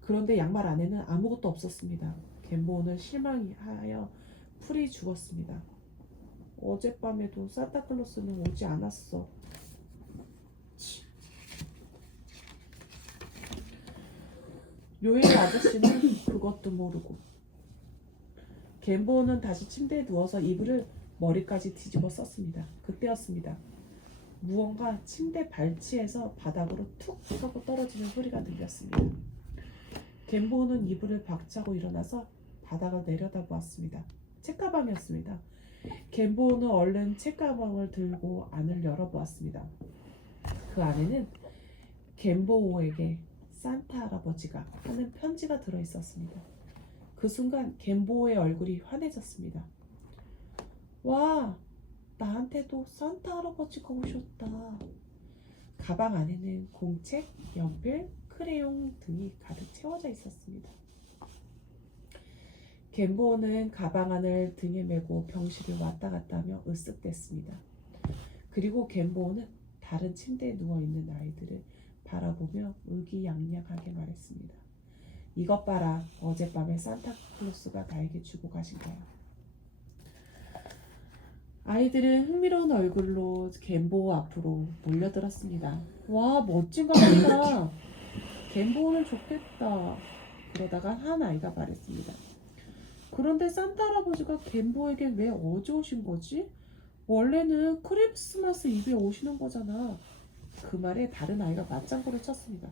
그런데 양말 안에는 아무것도 없었습니다. 갬보는 실망하여 풀이 죽었습니다. 어젯밤에도 산타클로스는 오지 않았어. 료에이 아저씨는 그것도 모르고 갬보는 다시 침대에 누워서 이불을 머리까지 뒤집어 썼습니다. 그때였습니다. 무언가 침대 발치에서 바닥으로 툭 하고 떨어지는 소리가 들렸습니다. 갬보는 이불을 박차고 일어나서 바닥을 내려다보았습니다. 책가방이었습니다. 갬보는 얼른 책가방을 들고 안을 열어보았습니다. 그 안에는 갬보에게 산타 할아버지가 하는 편지가 들어있었습니다. 그 순간 갬보의 얼굴이 환해졌습니다. 와, 나한테도 산타 할아버지가 오셨다. 가방 안에는 공책, 연필, 크레용 등이 가득 채워져 있었습니다. 갬보는 가방 안을 등에 메고 병실을 왔다 갔다 하며 으쓱댔습니다. 그리고 갬보는 다른 침대에 누워있는 아이들을 바라보며 의기양양하게 말했습니다. 이것 봐라, 어젯밤에 산타클로스가 나에게 주고 가신 거야. 아이들은 흥미로운 얼굴로 갬보 앞으로 몰려들었습니다. 와, 멋진 가방이다. 갬보는 좋겠다. 그러다가 한 아이가 말했습니다. 그런데 산타 할아버지가 갬보에게 왜 어제 오신 거지? 원래는 크리스마스 이브에 오시는 거잖아. 그 말에 다른 아이가 맞장구를 쳤습니다.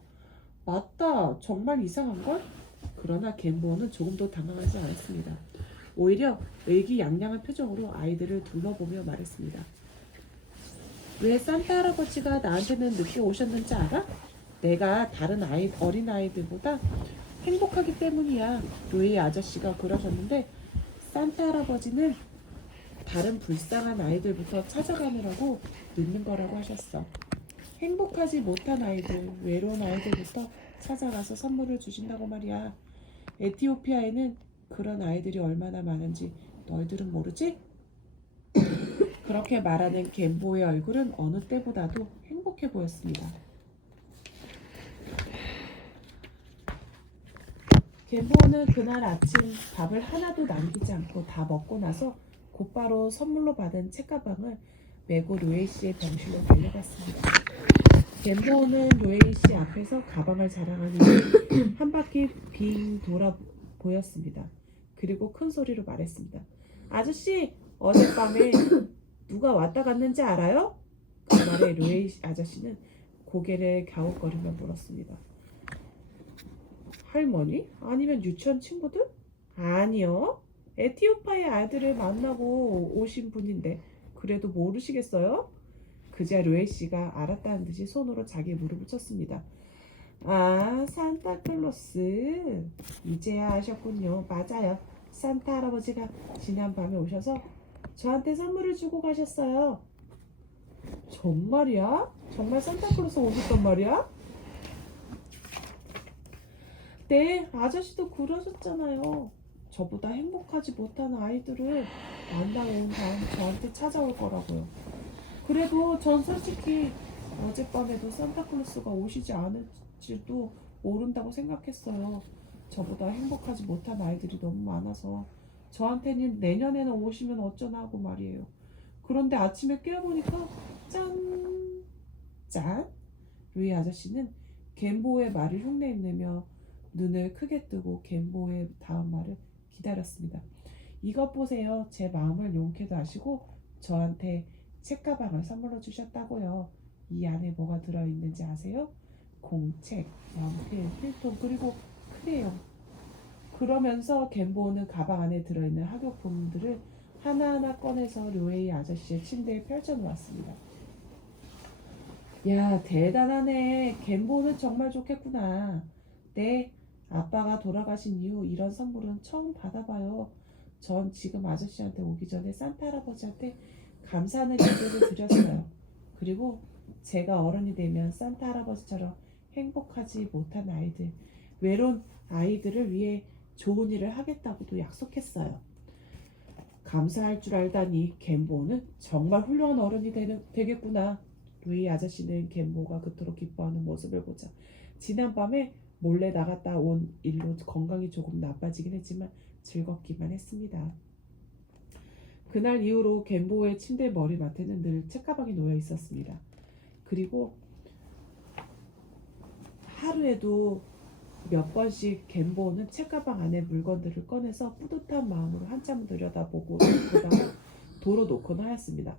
맞다. 정말 이상한걸? 그러나 갬보는 조금도 당황하지 않았습니다. 오히려 의기양양한 표정으로 아이들을 둘러보며 말했습니다. 왜 산타 할아버지가 나한테는 늦게 오셨는지 알아? 내가 다른 어린아이들보다 행복하기 때문이야. 루이 아저씨가 그러셨는데 산타 할아버지는 다른 불쌍한 아이들부터 찾아가느라고 늦는 거라고 하셨어. 행복하지 못한 아이들, 외로운 아이들부터 찾아가서 선물을 주신다고 말이야. 에티오피아에는 그런 아이들이 얼마나 많은지 너희들은 모르지? 그렇게 말하는 겐보의 얼굴은 어느 때보다도 행복해 보였습니다. 겐보는 그날 아침 밥을 하나도 남기지 않고 다 먹고 나서 곧바로 선물로 받은 책가방을 메고 로에이 씨의 병실로 달려갔습니다. 겐보는 로에이 씨 앞에서 가방을 자랑하니 한 바퀴 빙 돌아 보였습니다. 그리고 큰 소리로 말했습니다. 아저씨, 어젯밤에 누가 왔다 갔는지 알아요? 그 말에 로에이 아저씨는 고개를 갸웃거리며 물었습니다. 할머니? 아니면 유치원 친구들? 아니요. 에티오피아의 아들을 만나고 오신 분인데 그래도 모르시겠어요? 그제야 로에이 씨가 알았다는 듯이 손으로 자기 무릎을 쳤습니다. 아, 산타클로스. 이제야 아셨군요. 맞아요. 산타 할아버지가 지난밤에 오셔서 저한테 선물을 주고 가셨어요. 정말이야? 정말 산타클로스 오셨단 말이야? 네, 아저씨도 그러셨잖아요. 저보다 행복하지 못한 아이들을 만나고 온 다음 저한테 찾아올 거라고요. 그래도 전 솔직히 어젯밤에도 산타클로스가 오시지 않을지도 모른다고 생각했어요. 저보다 행복하지 못한 아이들이 너무 많아서 저한테는 내년에는 오시면 어쩌나 하고 말이에요. 그런데 아침에 깨어보니까 짠! 짠! 루이 아저씨는 겐보의 말을 흉내내며 눈을 크게 뜨고 겐보의 다음 말을 기다렸습니다. 이것 보세요. 제 마음을 용케도 하시고 저한테 책가방을 선물로 주셨다고요. 이 안에 뭐가 들어있는지 아세요? 공책, 연필, 필통, 그리고 크레용. 그러면서 겐보는 가방 안에 들어있는 학용품들을 하나하나 꺼내서 료에이 아저씨의 침대에 펼쳐놓았습니다. 야, 대단하네. 겐보는 정말 좋겠구나. 네, 아빠가 돌아가신 이후 이런 선물은 처음 받아봐요. 전 지금 아저씨한테 오기 전에 산타 할아버지한테 감사하는 기도를 드렸어요. 그리고 제가 어른이 되면 산타 할아버지처럼 행복하지 못한 아이들, 외로운 아이들을 위해 좋은 일을 하겠다고도 약속했어요. 감사할 줄 알다니 겐보는 정말 훌륭한 어른이 되겠구나. 루이 아저씨는 겐보가 그토록 기뻐하는 모습을 보자 지난밤에 몰래 나갔다 온 일로 건강이 조금 나빠지긴 했지만 즐겁기만 했습니다. 그날 이후로 겐보의 침대 머리맡에는 늘 책가방이 놓여 있었습니다. 그리고 하루에도 몇 번씩 겐보는 책가방 안에 물건들을 꺼내서 뿌듯한 마음으로 한참 들여다보고 보다가 도로 놓곤 하였습니다.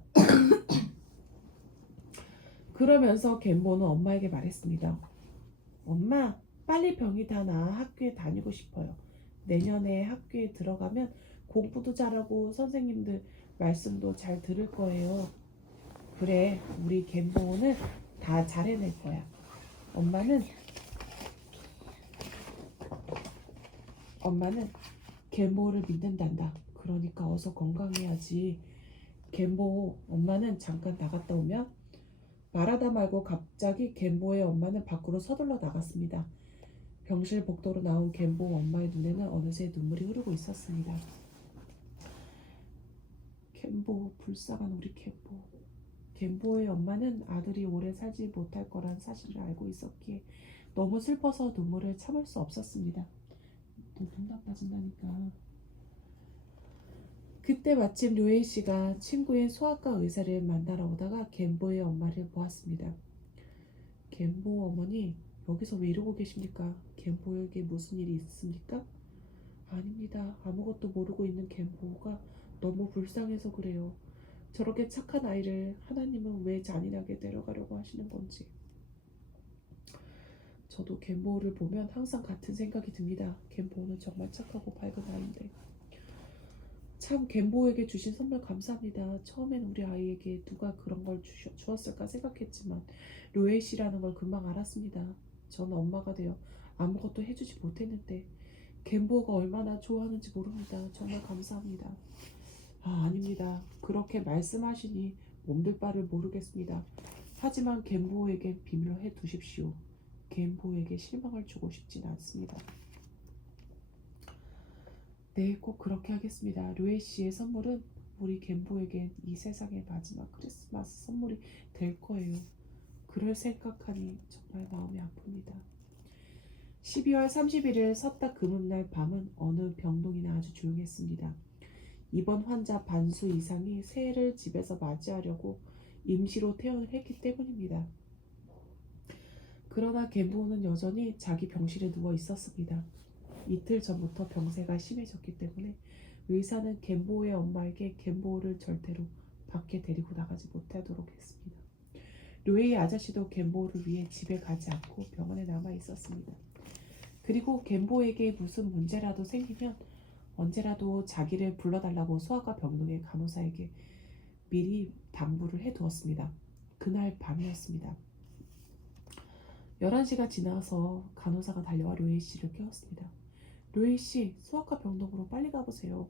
그러면서 겐보는 엄마에게 말했습니다. 엄마, 빨리 병이 다 나아 학교에 다니고 싶어요. 내년에 학교에 들어가면 공부도 잘하고 선생님들 말씀도 잘 들을 거예요. 그래, 우리 겐보는 다 잘 해낼 거야. 엄마는 겐보를 믿는단다. 그러니까 어서 건강해야지. 겐보, 엄마는 잠깐 나갔다 오면 말하다 말고 갑자기 겐보의 엄마는 밖으로 서둘러 나갔습니다. 병실 복도로 나온 겐보 엄마의 눈에는 어느새 눈물이 흐르고 있었습니다. 겐보, 불쌍한 우리 겐보. 겐보의 엄마는 아들이 오래 살지 못할 거란 사실을 알고 있었기에 너무 슬퍼서 눈물을 참을 수 없었습니다. 눈 나빠진다니까. 그때 마침 료에이 씨가 친구인 소아과 의사를 만나러 오다가 겐보의 엄마를 보았습니다. 겐보 어머니, 여기서 왜 이러고 계십니까? 겐보에게 무슨 일이 있습니까? 아닙니다. 아무것도 모르고 있는 겐보가 너무 불쌍해서 그래요. 저렇게 착한 아이를 하나님은 왜 잔인하게 데려가려고 하시는 건지. 저도 겐보를 보면 항상 같은 생각이 듭니다. 겐보는 정말 착하고 밝은 아이인데. 참 겐보에게 주신 선물 감사합니다. 처음엔 우리 아이에게 누가 그런 걸 주었을까 생각했지만 로에시라는 걸 금방 알았습니다. 저는 엄마가 되어 아무것도 해주지 못했는데 겐보가 얼마나 좋아하는지 모릅니다. 정말 감사합니다. 아닙니다. 그렇게 말씀하시니 몸둘 바를 모르겠습니다. 하지만 겐보에게 비밀로 해두십시오. 겐보에게 실망을 주고 싶진 않습니다. 네, 꼭 그렇게 하겠습니다. 류에 씨의 선물은 우리 겐보에겐 이 세상의 마지막 크리스마스 선물이 될 거예요. 그럴 생각하니 정말 마음이 아픕니다. 12월 31일 섰다 금음날 밤은 어느 병동이나 아주 조용했습니다. 입원 환자 반수 이상이 새해를 집에서 맞이하려고 임시로 퇴원을 했기 때문입니다. 그러나 겐보는 여전히 자기 병실에 누워 있었습니다. 이틀 전부터 병세가 심해졌기 때문에 의사는 겐보의 엄마에게 겐보를 절대로 밖에 데리고 나가지 못하도록 했습니다. 료에이 아저씨도 겐보를 위해 집에 가지 않고 병원에 남아 있었습니다. 그리고 겐보에게 무슨 문제라도 생기면 언제라도 자기를 불러달라고 소아과 병동의 간호사에게 미리 당부를 해두었습니다. 그날 밤이었습니다. 11시가 지나서 간호사가 달려와 료에이 씨를 깨웠습니다. 료에이 씨, 소아과 병동으로 빨리 가보세요.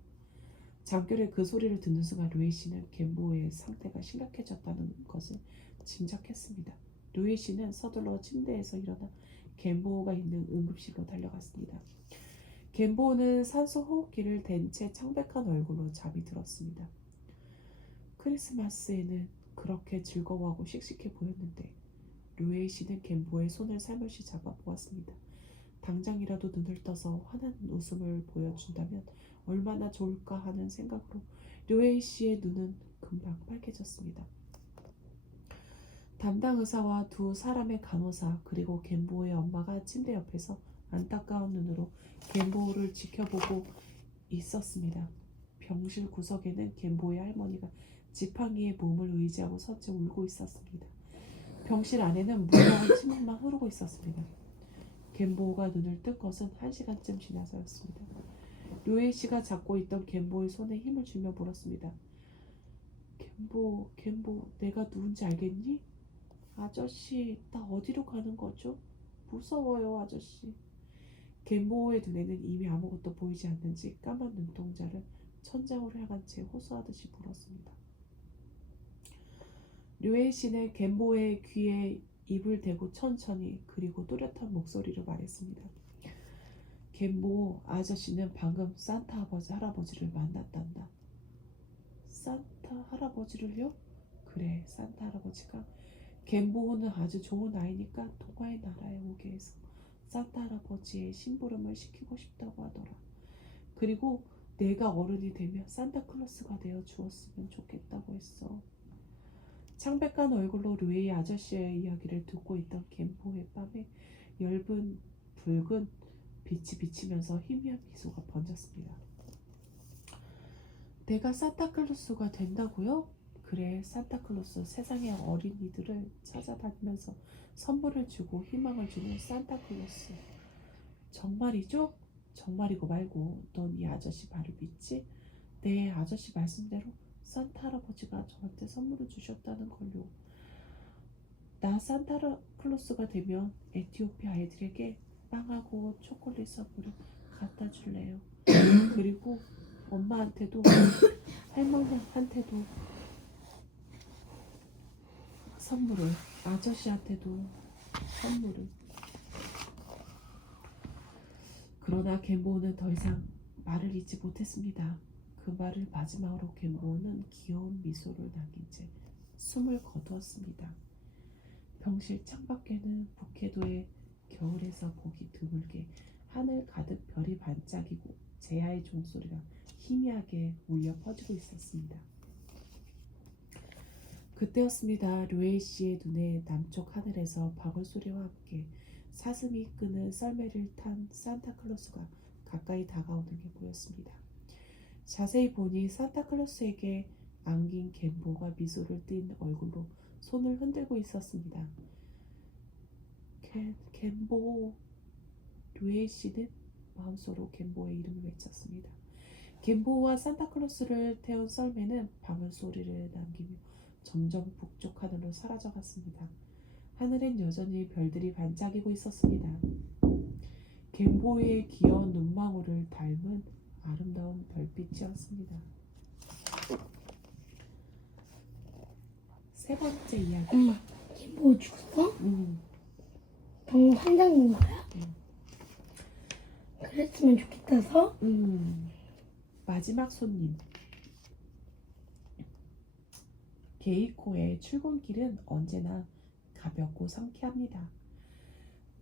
잠결에 그 소리를 듣는 순간 료에이 씨는 겐보의 상태가 심각해졌다는 것을 짐작했습니다. 료에이 씨는 서둘러 침대에서 일어나 겐보가 있는 응급실로 달려갔습니다. 겐보는 산소 호흡기를 댄 채 창백한 얼굴로 잠이 들었습니다. 크리스마스에는 그렇게 즐거워하고 씩씩해 보였는데 료에이 씨는 겐보의 손을 살며시 잡아 보았습니다. 당장이라도 눈을 떠서 환한 웃음을 보여준다면 얼마나 좋을까 하는 생각으로 료에이 씨의 눈은 금방 빨개졌습니다. 담당 의사와 두 사람의 간호사 그리고 겐보의 엄마가 침대 옆에서 안타까운 눈으로 겐보를 지켜보고 있었습니다. 병실 구석에는 겐보의 할머니가 지팡이에 몸을 의지하고 서채 울고 있었습니다. 병실 안에는 무거운 침묵만 흐르고 있었습니다. 겐보가 눈을 뜬 것은 1시간쯤 지나서였습니다. 료에이 씨가 잡고 있던 겐보의 손에 힘을 주며 물었습니다. 겐보, 내가 누군지 알겠니? 아저씨, 나 어디로 가는 거죠? 무서워요, 아저씨. 겐보의 눈에는 이미 아무것도 보이지 않는지 까만 눈동자를 천장으로 향한 채 호소하듯이 물었습니다. 료에이 씨는 겐보의 귀에 입을 대고 천천히 그리고 또렷한 목소리로 말했습니다. 겐보, 아저씨는 방금 산타 할아버지를 만났단다. 산타 할아버지를요? 그래, 산타 할아버지가 겐보는 아주 좋은 아이니까 동화의 나라에 오게 해서 산타 할아버지의 심부름을 시키고 싶다고 하더라. 그리고 내가 어른이 되면 산타클로스가 되어 주었으면 좋겠다고 했어. 창백한 얼굴로 류에이 아저씨의 이야기를 듣고 있던 겐보의 뺨에 엷은 붉은 빛이 비치면서 희미한 미소가 번졌습니다. 내가 산타클로스가 된다고요? 그래, 산타클로스, 세상의 어린이들을 찾아다니면서 선물을 주고 희망을 주는 산타클로스. 정말이죠? 정말이고 말고 넌 이 아저씨 말을 믿지? 네, 아저씨 말씀대로 산타 할아버지가 저한테 선물을 주셨다는 걸요. 나 산타클로스가 되면 에티오피아 아이들에게 빵하고 초콜릿 선물을 갖다 줄래요. 그리고 엄마한테도 할머니한테도 선물을, 아저씨한테도 선물을. 그러나 겐보는 더 이상 말을 잇지 못했습니다. 그 말을 마지막으로 겐보는 귀여운 미소를 남긴 채 숨을 거두었습니다. 병실 창밖에는 북해도의 겨울에서 보기 드물게 하늘 가득 별이 반짝이고 제야의 종소리가 희미하게 울려 퍼지고 있었습니다. 그때였습니다. 료에이 씨의 눈에 남쪽 하늘에서 방울소리와 함께 사슴이 끄는 썰매를 탄 산타클로스가 가까이 다가오는 게 보였습니다. 자세히 보니 산타클로스에게 안긴 겐보가 미소를 띤 얼굴로 손을 흔들고 있었습니다. 겐보, 료에이 씨는 마음속으로 겐보의 이름을 외쳤습니다. 겐보와 산타클로스를 태운 썰매는 방울소리를 남기며 점점 북쪽 하늘로 사라져갔습니다. 하늘엔 여전히 별들이 반짝이고 있었습니다. 겐보의 귀여운 눈망울을 닮은 아름다운 별빛이었습니다. 세 번째 이야기. 엄마, 뭐 죽었어? 음, 방금 환장인 거야? 음. 그랬으면 좋겠다서? 마지막 손님. 게이코의 출근길은 언제나 가볍고 상쾌합니다.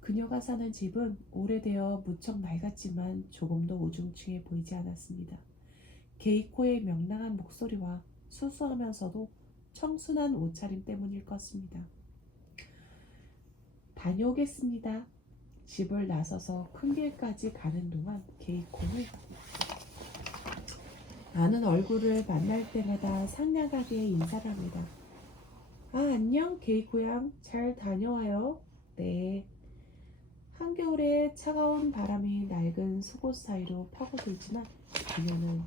그녀가 사는 집은 오래되어 무척 낡았지만 조금도 우중충해 보이지 않았습니다. 게이코의 명랑한 목소리와 수수하면서도 청순한 옷차림 때문일 것입니다. 다녀오겠습니다. 집을 나서서 큰 길까지 가는 동안 게이코는 아는 얼굴을 만날 때마다 상냥하게 인사를 합니다. 아, 안녕, 게이코 양. 잘 다녀와요. 네. 한겨울에 차가운 바람이 낡은 속옷 사이로 파고들지만 그녀는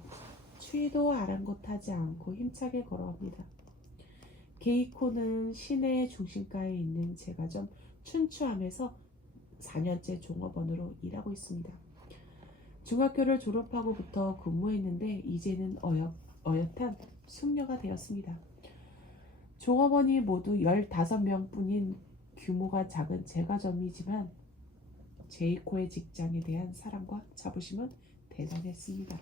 추위도 아랑곳하지 않고 힘차게 걸어갑니다. 게이코는 시내 중심가에 있는 제과점 춘추암에서 4년째 종업원으로 일하고 있습니다. 중학교를 졸업하고부터 근무했는데 이제는 어엿한 숙녀가 되었습니다. 종업원이 모두 15명뿐인 규모가 작은 제과점이지만 제이코의 직장에 대한 사랑과 자부심은 대단했습니다.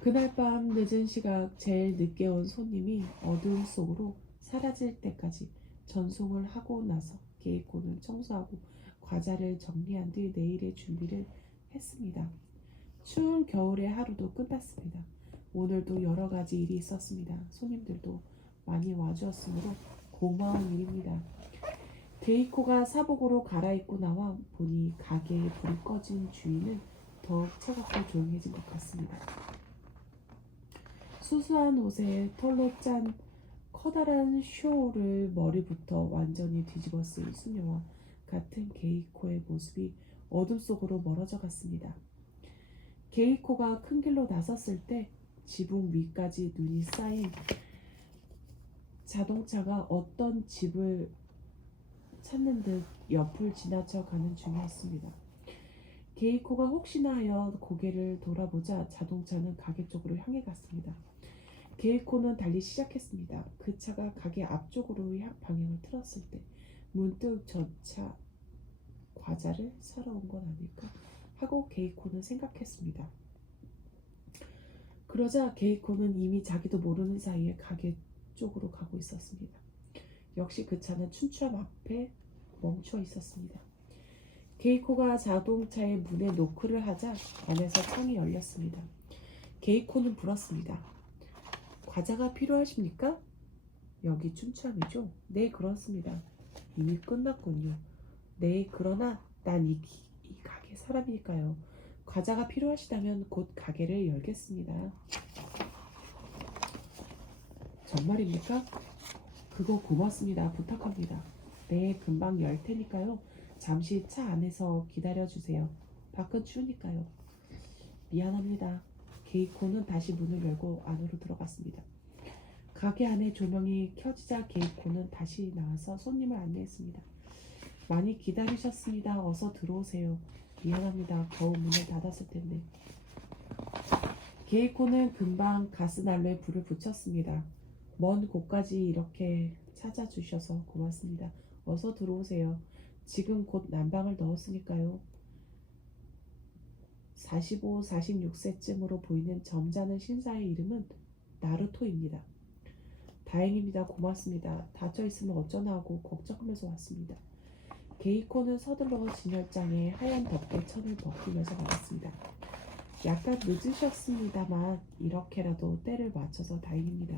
그날 밤 늦은 시각 제일 늦게 온 손님이 어두움 속으로 사라질 때까지 전송을 하고 나서 게이코는 청소하고 과자를 정리한 뒤 내일의 준비를 했습니다. 추운 겨울의 하루도 끝났습니다. 오늘도 여러 가지 일이 있었습니다. 손님들도 많이 와주었으므로 고마운 일입니다. 게이코가 사복으로 갈아입고 나와 보니 가게에 불이 꺼진 주인은 더욱 차갑고 조용해진 것 같습니다. 수수한 옷에 털로 짠 커다란 쇼를 머리부터 완전히 뒤집어 쓴 수녀와 같은 게이코의 모습이 어둠 속으로 멀어져 갔습니다. 게이코가 큰 길로 나섰을 때 지붕 위까지 눈이 쌓인 자동차가 어떤 집을 찾는 듯 옆을 지나쳐 가는 중이었습니다. 게이코가 혹시나 하여 고개를 돌아보자 자동차는 가게 쪽으로 향해 갔습니다. 게이코는 달리 시작했습니다. 그 차가 가게 앞쪽으로 방향을 틀었을 때 문득 저 차 과자를 사러 온 건 아닐까 하고 게이코는 생각했습니다. 그러자 게이코는 이미 자기도 모르는 사이에 가게 쪽으로 가고 있었습니다. 역시 그 차는 춘추암 앞에 멈춰 있었습니다. 게이코가 자동차의 문에 노크를 하자 안에서 창이 열렸습니다. 게이코는 물었습니다. 과자가 필요하십니까? 여기 춘추암이죠? 네, 그렇습니다. 이미 끝났군요. 네, 그러나 난 이 가게 사람이니까요. 과자가 필요하시다면 곧 가게를 열겠습니다. 정말입니까? 그거 고맙습니다. 부탁합니다. 네, 금방 열 테니까요. 잠시 차 안에서 기다려주세요. 밖은 추우니까요. 미안합니다. 게이코는 다시 문을 열고 안으로 들어갔습니다. 가게 안에 조명이 켜지자 게이코는 다시 나와서 손님을 안내했습니다. 많이 기다리셨습니다. 어서 들어오세요. 미안합니다. 겨우 문을 닫았을 텐데. 게이코는 금방 가스난로에 불을 붙였습니다. 먼 곳까지 이렇게 찾아주셔서 고맙습니다. 어서 들어오세요. 지금 곧 난방을 넣었으니까요. 45, 46세쯤으로 보이는 점잖은 신사의 이름은 나루토입니다. 다행입니다. 고맙습니다. 다쳐있으면 어쩌나 하고 걱정하면서 왔습니다. 게이코는 서둘러 진열장에 하얀 덮개천을 벗기면서 말했습니다. 약간 늦으셨습니다만 이렇게라도 때를 맞춰서 다행입니다.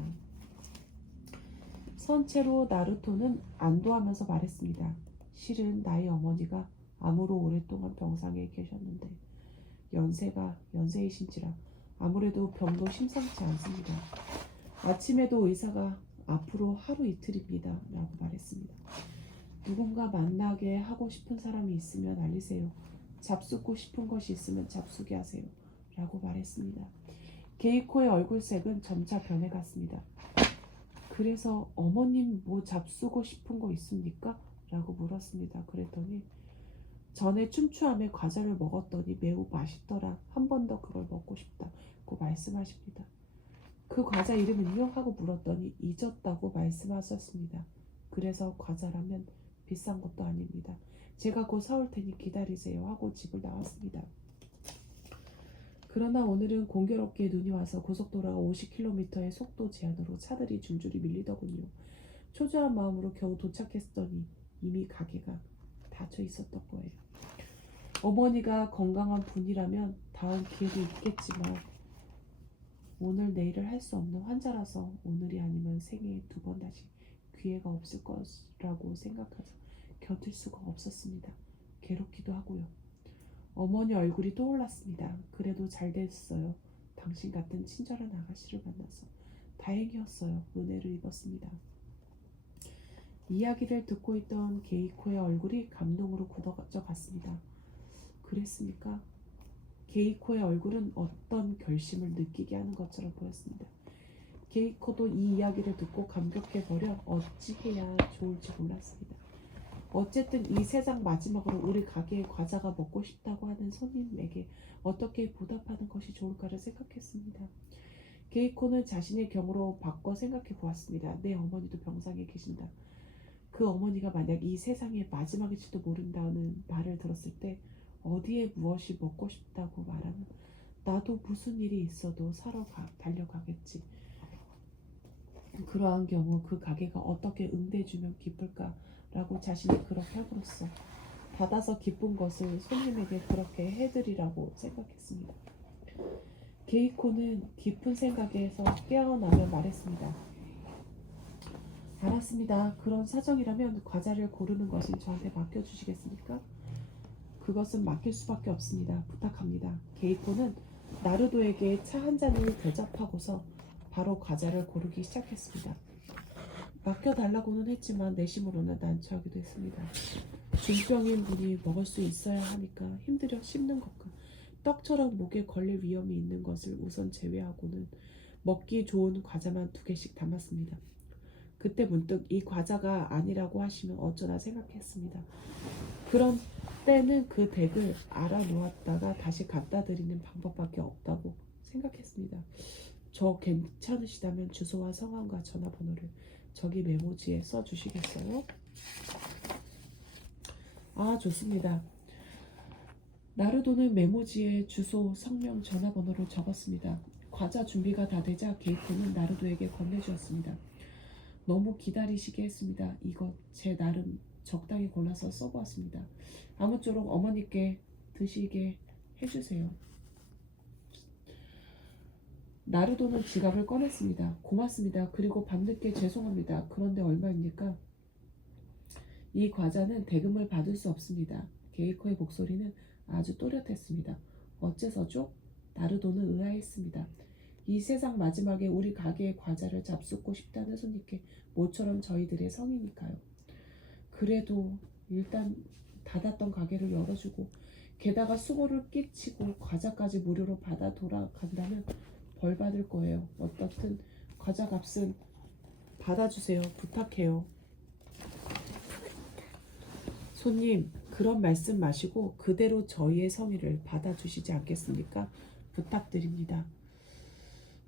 선체로 나루토는 안도하면서 말했습니다. 실은 나의 어머니가 암으로 오랫동안 병상에 계셨는데 연세이신지라 아무래도 병도 심상치 않습니다. 아침에도 의사가 앞으로 하루 이틀입니다 라고 말했습니다. 누군가 만나게 하고 싶은 사람이 있으면 알리세요. 잡수고 싶은 것이 있으면 잡수게 하세요 라고 말했습니다. 게이코의 얼굴색은 점차 변해갔습니다. 그래서 어머님 뭐 잡수고 싶은 거 있습니까? 라고 물었습니다. 그랬더니 전에 춤추함에 과자를 먹었더니 매우 맛있더라. 한 번 더 그걸 먹고 싶다고 말씀하십니다. 그 과자 이름은요? 하고 물었더니 잊었다고 말씀하셨습니다. 그래서 과자라면 비싼 것도 아닙니다. 제가 곧 사올 테니 기다리세요 하고 집을 나왔습니다. 그러나 오늘은 공교롭게 눈이 와서 고속도로가 50km의 속도 제한으로 차들이 줄줄이 밀리더군요. 초조한 마음으로 겨우 도착했더니 이미 가게가 닫혀 있었던 거예요. 어머니가 건강한 분이라면 다음 기회도 있겠지만 오늘 내일을 할 수 없는 환자라서 오늘이 아니면 생애에 2번 다시 기회가 없을 것이라고 생각해서 견딜 수가 없었습니다. 괴롭기도 하고요. 어머니 얼굴이 떠올랐습니다. 그래도 잘 됐어요. 당신 같은 친절한 아가씨를 만나서 다행이었어요. 은혜를 입었습니다. 이야기를 듣고 있던 게이코의 얼굴이 감동으로 굳어져 갔습니다. 그랬습니까? 게이코의 얼굴은 어떤 결심을 느끼게 하는 것처럼 보였습니다. 게이코도 이 이야기를 듣고 감격해버려 어찌해야 좋을지 몰랐습니다. 어쨌든 이 세상 마지막으로 우리 가게에 과자가 먹고 싶다고 하는 손님에게 어떻게 보답하는 것이 좋을까를 생각했습니다. 게이코는 자신의 경우로 바꿔 생각해 보았습니다. 내 어머니도 병상에 계신다. 그 어머니가 만약 이 세상의 마지막일지도 모른다는 말을 들었을 때 어디에 무엇이 먹고 싶다고 말하면 나도 무슨 일이 있어도 사러 달려가겠지. 그러한 경우 그 가게가 어떻게 응대해주면 기쁠까라고 자신이 그렇게 함으로써 받아서 기쁜 것을 손님에게 그렇게 해드리라고 생각했습니다. 게이코는 깊은 생각에서 깨어나며 말했습니다. 알았습니다. 그런 사정이라면 과자를 고르는 것을 저한테 맡겨주시겠습니까? 그것은 맡길 수밖에 없습니다. 부탁합니다. 게이코는 나루도에게 차 한 잔을 대접하고서 바로 과자를 고르기 시작했습니다. 맡겨달라고는 했지만 내심으로는 난처하기도 했습니다. 중병인 분이 먹을 수 있어야 하니까 힘들여 씹는 것과 떡처럼 목에 걸릴 위험이 있는 것을 우선 제외하고는 먹기 좋은 과자만 2개씩 담았습니다. 그때 문득 이 과자가 아니라고 하시면 어쩌나 생각했습니다. 그런 때는 그 덱을 알아놓았다가 다시 갖다 드리는 방법밖에 없다고 생각했습니다. 저 괜찮으시다면 주소와 성함과 전화번호를 저기 메모지에 써주시겠어요? 아, 좋습니다. 나루도는 메모지에 주소, 성명, 전화번호를 적었습니다. 과자 준비가 다 되자 게이코는 나루도에게 건네주었습니다. 너무 기다리시게 했습니다. 이것 제 나름 적당히 골라서 써보았습니다. 아무쪼록 어머니께 드시게 해주세요. 나루도는 지갑을 꺼냈습니다. 고맙습니다. 그리고 밤늦게 죄송합니다. 그런데 얼마입니까? 이 과자는 대금을 받을 수 없습니다. 게이코의 목소리는 아주 또렷했습니다. 어째서죠? 나루도는 의아했습니다. 이 세상 마지막에 우리 가게의 과자를 잡숫고 싶다는 손님께 모처럼 저희들의 성이니까요. 그래도 일단 닫았던 가게를 열어주고 게다가 수고를 끼치고 과자까지 무료로 받아 돌아간다면 벌 받을 거예요. 어떻든 과자 값은 받아주세요. 부탁해요. 손님, 그런 말씀 마시고 그대로 저희의 성의를 받아주시지 않겠습니까? 부탁드립니다.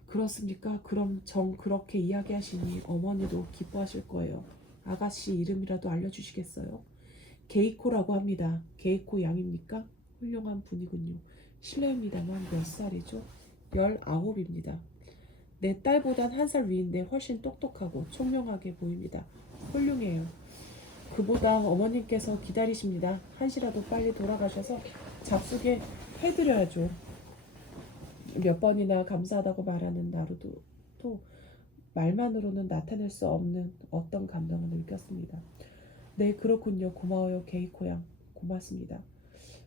그렇습니까? 그럼 정 그렇게 이야기하시니 어머니도 기뻐하실 거예요. 아가씨 이름이라도 알려주시겠어요? 게이코라고 합니다. 게이코 양입니까? 훌륭한 분이군요. 실례입니다만 몇 살이죠? 19입니다. 내 딸보단 1살 위인데 훨씬 똑똑하고 총명하게 보입니다. 훌륭해요. 그보다 어머님께서 기다리십니다. 한시라도 빨리 돌아가셔서 잡수게 해드려야죠. 몇 번이나 감사하다고 말하는 나루도 말만으로는 나타낼 수 없는 어떤 감동을 느꼈습니다. 네, 그렇군요. 고마워요, 게이코 양. 고맙습니다.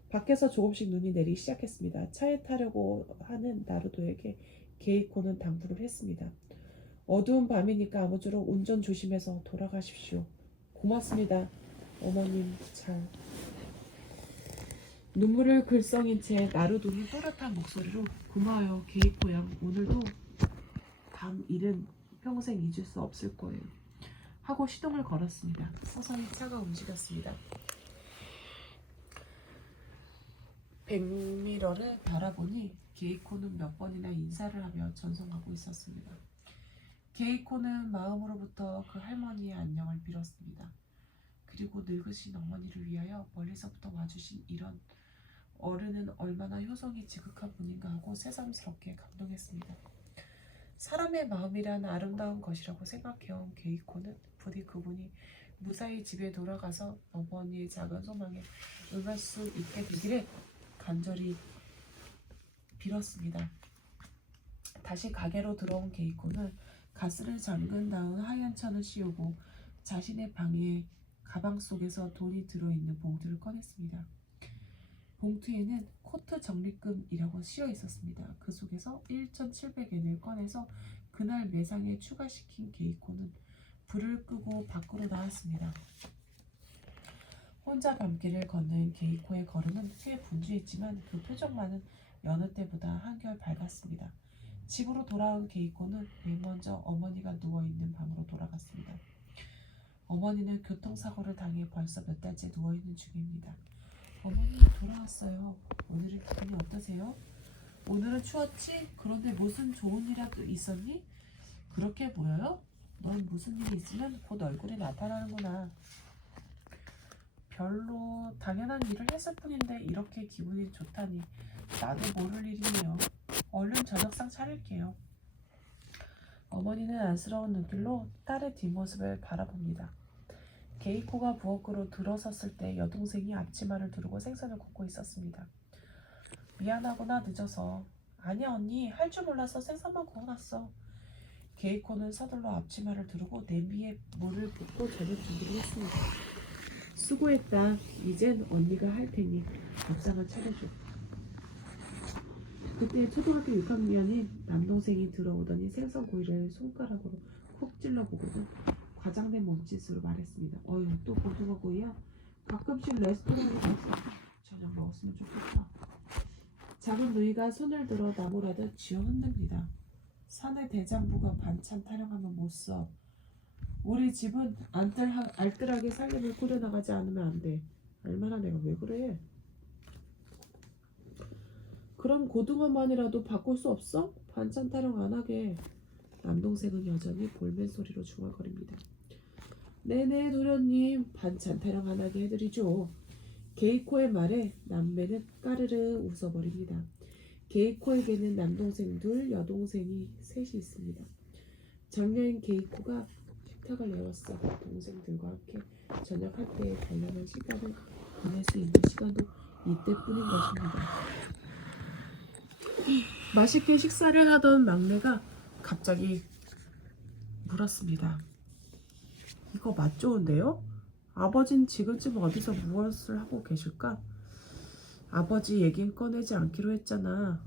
밖에서 조금씩 눈이 내리기 시작했습니다. 차에 타려고 하는 나루도에게 게이코는 당부를 했습니다. 어두운 밤이니까 아무쪼록 운전 조심해서 돌아가십시오. 고맙습니다. 어머님 잘. 눈물을 글썽인 채 나루도는 또렷한 목소리로 고마워요 게이코 양. 오늘도 밤 일은 평생 잊을 수 없을 거예요. 하고 시동을 걸었습니다. 서서히 차가 움직였습니다. 백미러를 바라보니 게이코는 몇 번이나 인사를 하며 전송하고 있었습니다. 게이코는 마음으로부터 그 할머니의 안녕을 빌었습니다. 그리고 늙으신 어머니를 위하여 멀리서부터 와주신 이런 어른은 얼마나 효성이 지극한 분인가 하고 새삼스럽게 감동했습니다. 사람의 마음이란 아름다운 것이라고 생각해온 게이코는 부디 그분이 무사히 집에 돌아가서 어머니의 작은 소망에 응할 수 있게 되기를 간절히 빌었습니다. 다시 가게로 들어온 게이코는 가스를 잠근 다음 하얀 천을 씌우고 자신의 방에 가방 속에서 돈이 들어있는 봉투를 꺼냈습니다. 봉투에는 코트 적립금이라고 씌어 있었습니다. 그 속에서 1,700엔을 꺼내서 그날 매상에 추가시킨 게이코는 불을 끄고 밖으로 나왔습니다. 혼자 밤길을 걷는 게이코의 걸음은 꽤 분주했지만 그 표정만은 여느 때보다 한결 밝았습니다. 집으로 돌아온 게이코는 맨 먼저 어머니가 누워있는 방으로 돌아갔습니다. 어머니는 교통사고를 당해 벌써 몇 달째 누워있는 중입니다. 어머니 돌아왔어요. 오늘은 기분이 어떠세요? 오늘은 추웠지? 그런데 무슨 좋은 일이라도 있었니? 그렇게 보여요? 넌 무슨 일이 있으면 곧 얼굴에 나타나는구나. 별로 당연한 일을 했을 뿐인데 이렇게 기분이 좋다니 나도 모를 일이네요. 얼른 저녁상 차릴게요. 어머니는 안쓰러운 눈길로 딸의 뒷모습을 바라봅니다. 게이코가 부엌으로 들어섰을 때 여동생이 앞치마를 두르고 생선을 굽고 있었습니다. 미안하구나 늦어서. 아니야 언니 할 줄 몰라서 생선만 구워놨어. 게이코는 서둘러 앞치마를 두르고 냄비에 물을 붓고 저녁 준비를 했습니다. 수고했다. 이젠 언니가 할 테니 밥상을 차려줘. 그때 초등학교 6학년인 남동생이 들어오더니 생선구이를 손가락으로 콕 찔러보고는 과장된 몸짓으로 말했습니다. 어휴 또 고등어구이야? 가끔씩 레스토랑에 가서 저녁 먹었으면 좋겠다. 작은 누이가 손을 들어 나무라듯 쥐어 흔듭니다. 사내 대장부가 반찬 타령하면 못 써. 우리 집은 알뜰하게 살림을 꾸려나가지 않으면 안 돼. 얼마나 내가 왜 그래? 그럼 고등어만이라도 바꿀 수 없어? 반찬 타령 안 하게. 남동생은 여전히 볼멘 소리로 중얼거립니다. 네네 도련님 반찬 타령 안 하게 해드리죠. 게이코의 말에 남매는 까르르 웃어버립니다. 게이코에게는 남동생 둘, 여동생이 셋이 있습니다. 장녀인 게이코가 식탁을 내왔어 동생들과 함께 저녁 한때에 단련한 시간을 보낼 수 있는 시간도 이때뿐인 것입니다. 맛있게 식사를 하던 막내가 갑자기 물었습니다. 이거 맛 좋은데요? 아버진 지금쯤 어디서 무엇을 하고 계실까? 아버지 얘긴 꺼내지 않기로 했잖아.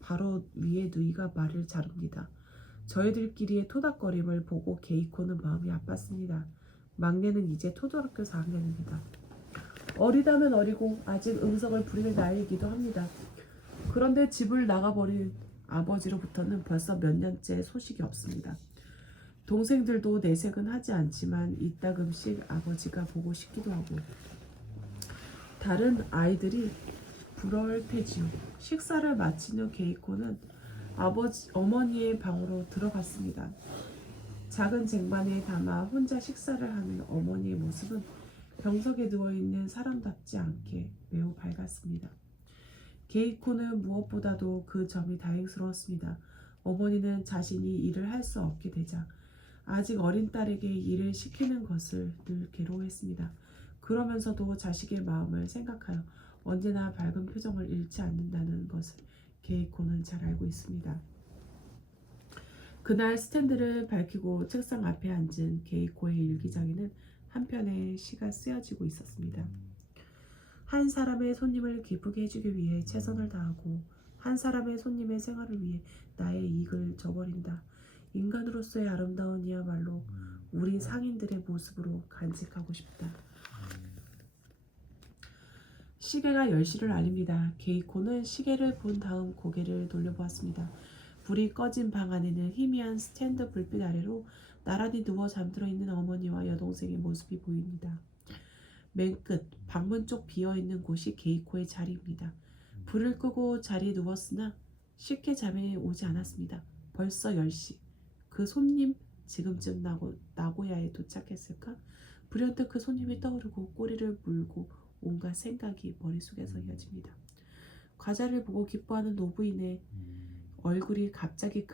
바로 위에 누이가 말을 자릅니다. 저희들끼리의 토닥거림을 보고 게이코는 마음이 아팠습니다. 막내는 이제 초등학교 4학년입니다. 어리다면 어리고 아직 응석을 부릴 나이이기도 합니다. 그런데 집을 나가버린 아버지로부터는 벌써 몇 년째 소식이 없습니다. 동생들도 내색은 하지 않지만 이따금씩 아버지가 보고 싶기도 하고 다른 아이들이 부러울 테지요. 식사를 마친 후 게이코는 어머니의 방으로 들어갔습니다. 작은 쟁반에 담아 혼자 식사를 하는 어머니의 모습은 병석에 누워있는 사람답지 않게 매우 밝았습니다. 게이코는 무엇보다도 그 점이 다행스러웠습니다. 어머니는 자신이 일을 할 수 없게 되자 아직 어린 딸에게 일을 시키는 것을 늘 괴로워했습니다. 그러면서도 자식의 마음을 생각하여 언제나 밝은 표정을 잃지 않는다는 것을 게이코는 잘 알고 있습니다. 그날 스탠드를 밝히고 책상 앞에 앉은 게이코의 일기장에는 한편의 시가 쓰여지고 있었습니다. 한 사람의 손님을 기쁘게 해주기 위해 최선을 다하고 한 사람의 손님의 생활을 위해 나의 이익을 저버린다. 인간으로서의 아름다운 이야말로 우리 상인들의 모습으로 간직하고 싶다. 시계가 10시를 알립니다. 게이코는 시계를 본 다음 고개를 돌려보았습니다. 불이 꺼진 방 안에는 희미한 스탠드 불빛 아래로 나란히 누워 잠들어 있는 어머니와 여동생의 모습이 보입니다. 맨 끝 방문 쪽 비어있는 곳이 게이코의 자리입니다. 불을 끄고 자리에 누웠으나 쉽게 잠이 오지 않았습니다. 벌써 10시. 그 손님 지금쯤 나고야에 도착했을까? 불현듯 그 손님이 떠오르고 꼬리를 물고 온갖 생각이 머릿속에서 이어집니다. 과자를 보고 기뻐하는 노부인의 얼굴이 갑자기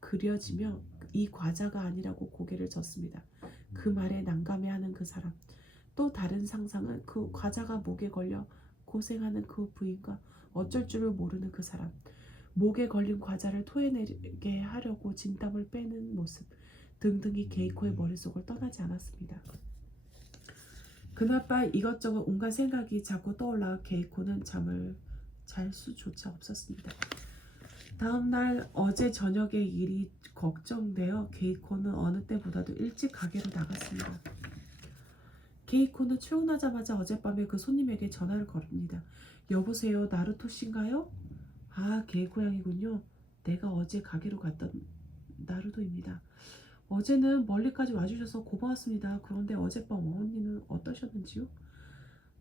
그려지며 이 과자가 아니라고 고개를 젓습니다. 그 말에 난감해하는 그 사람. 또 다른 상상은 그 과자가 목에 걸려 고생하는 그 부인과 어쩔 줄을 모르는 그 사람. 목에 걸린 과자를 토해내게 하려고 진땀을 빼는 모습 등등이 게이코의 머릿속을 떠나지 않았습니다. 그날 밤 이것저것 온갖 생각이 자꾸 떠올라 게이코는 잠을 잘 수조차 없었습니다. 다음날 어제 저녁의 일이 걱정되어 게이코는 어느 때보다도 일찍 가게로 나갔습니다. 게이코는 출근하자마자 어젯밤에 그 손님에게 전화를 걸습니다. 여보세요, 나루토 씨인가요? 아, 게이코 양이군요. 내가 어제 가게로 갔던 나루토입니다. 어제는 멀리까지 와주셔서 고마웠습니다. 그런데 어젯밤 어머니는 어떠셨는지요?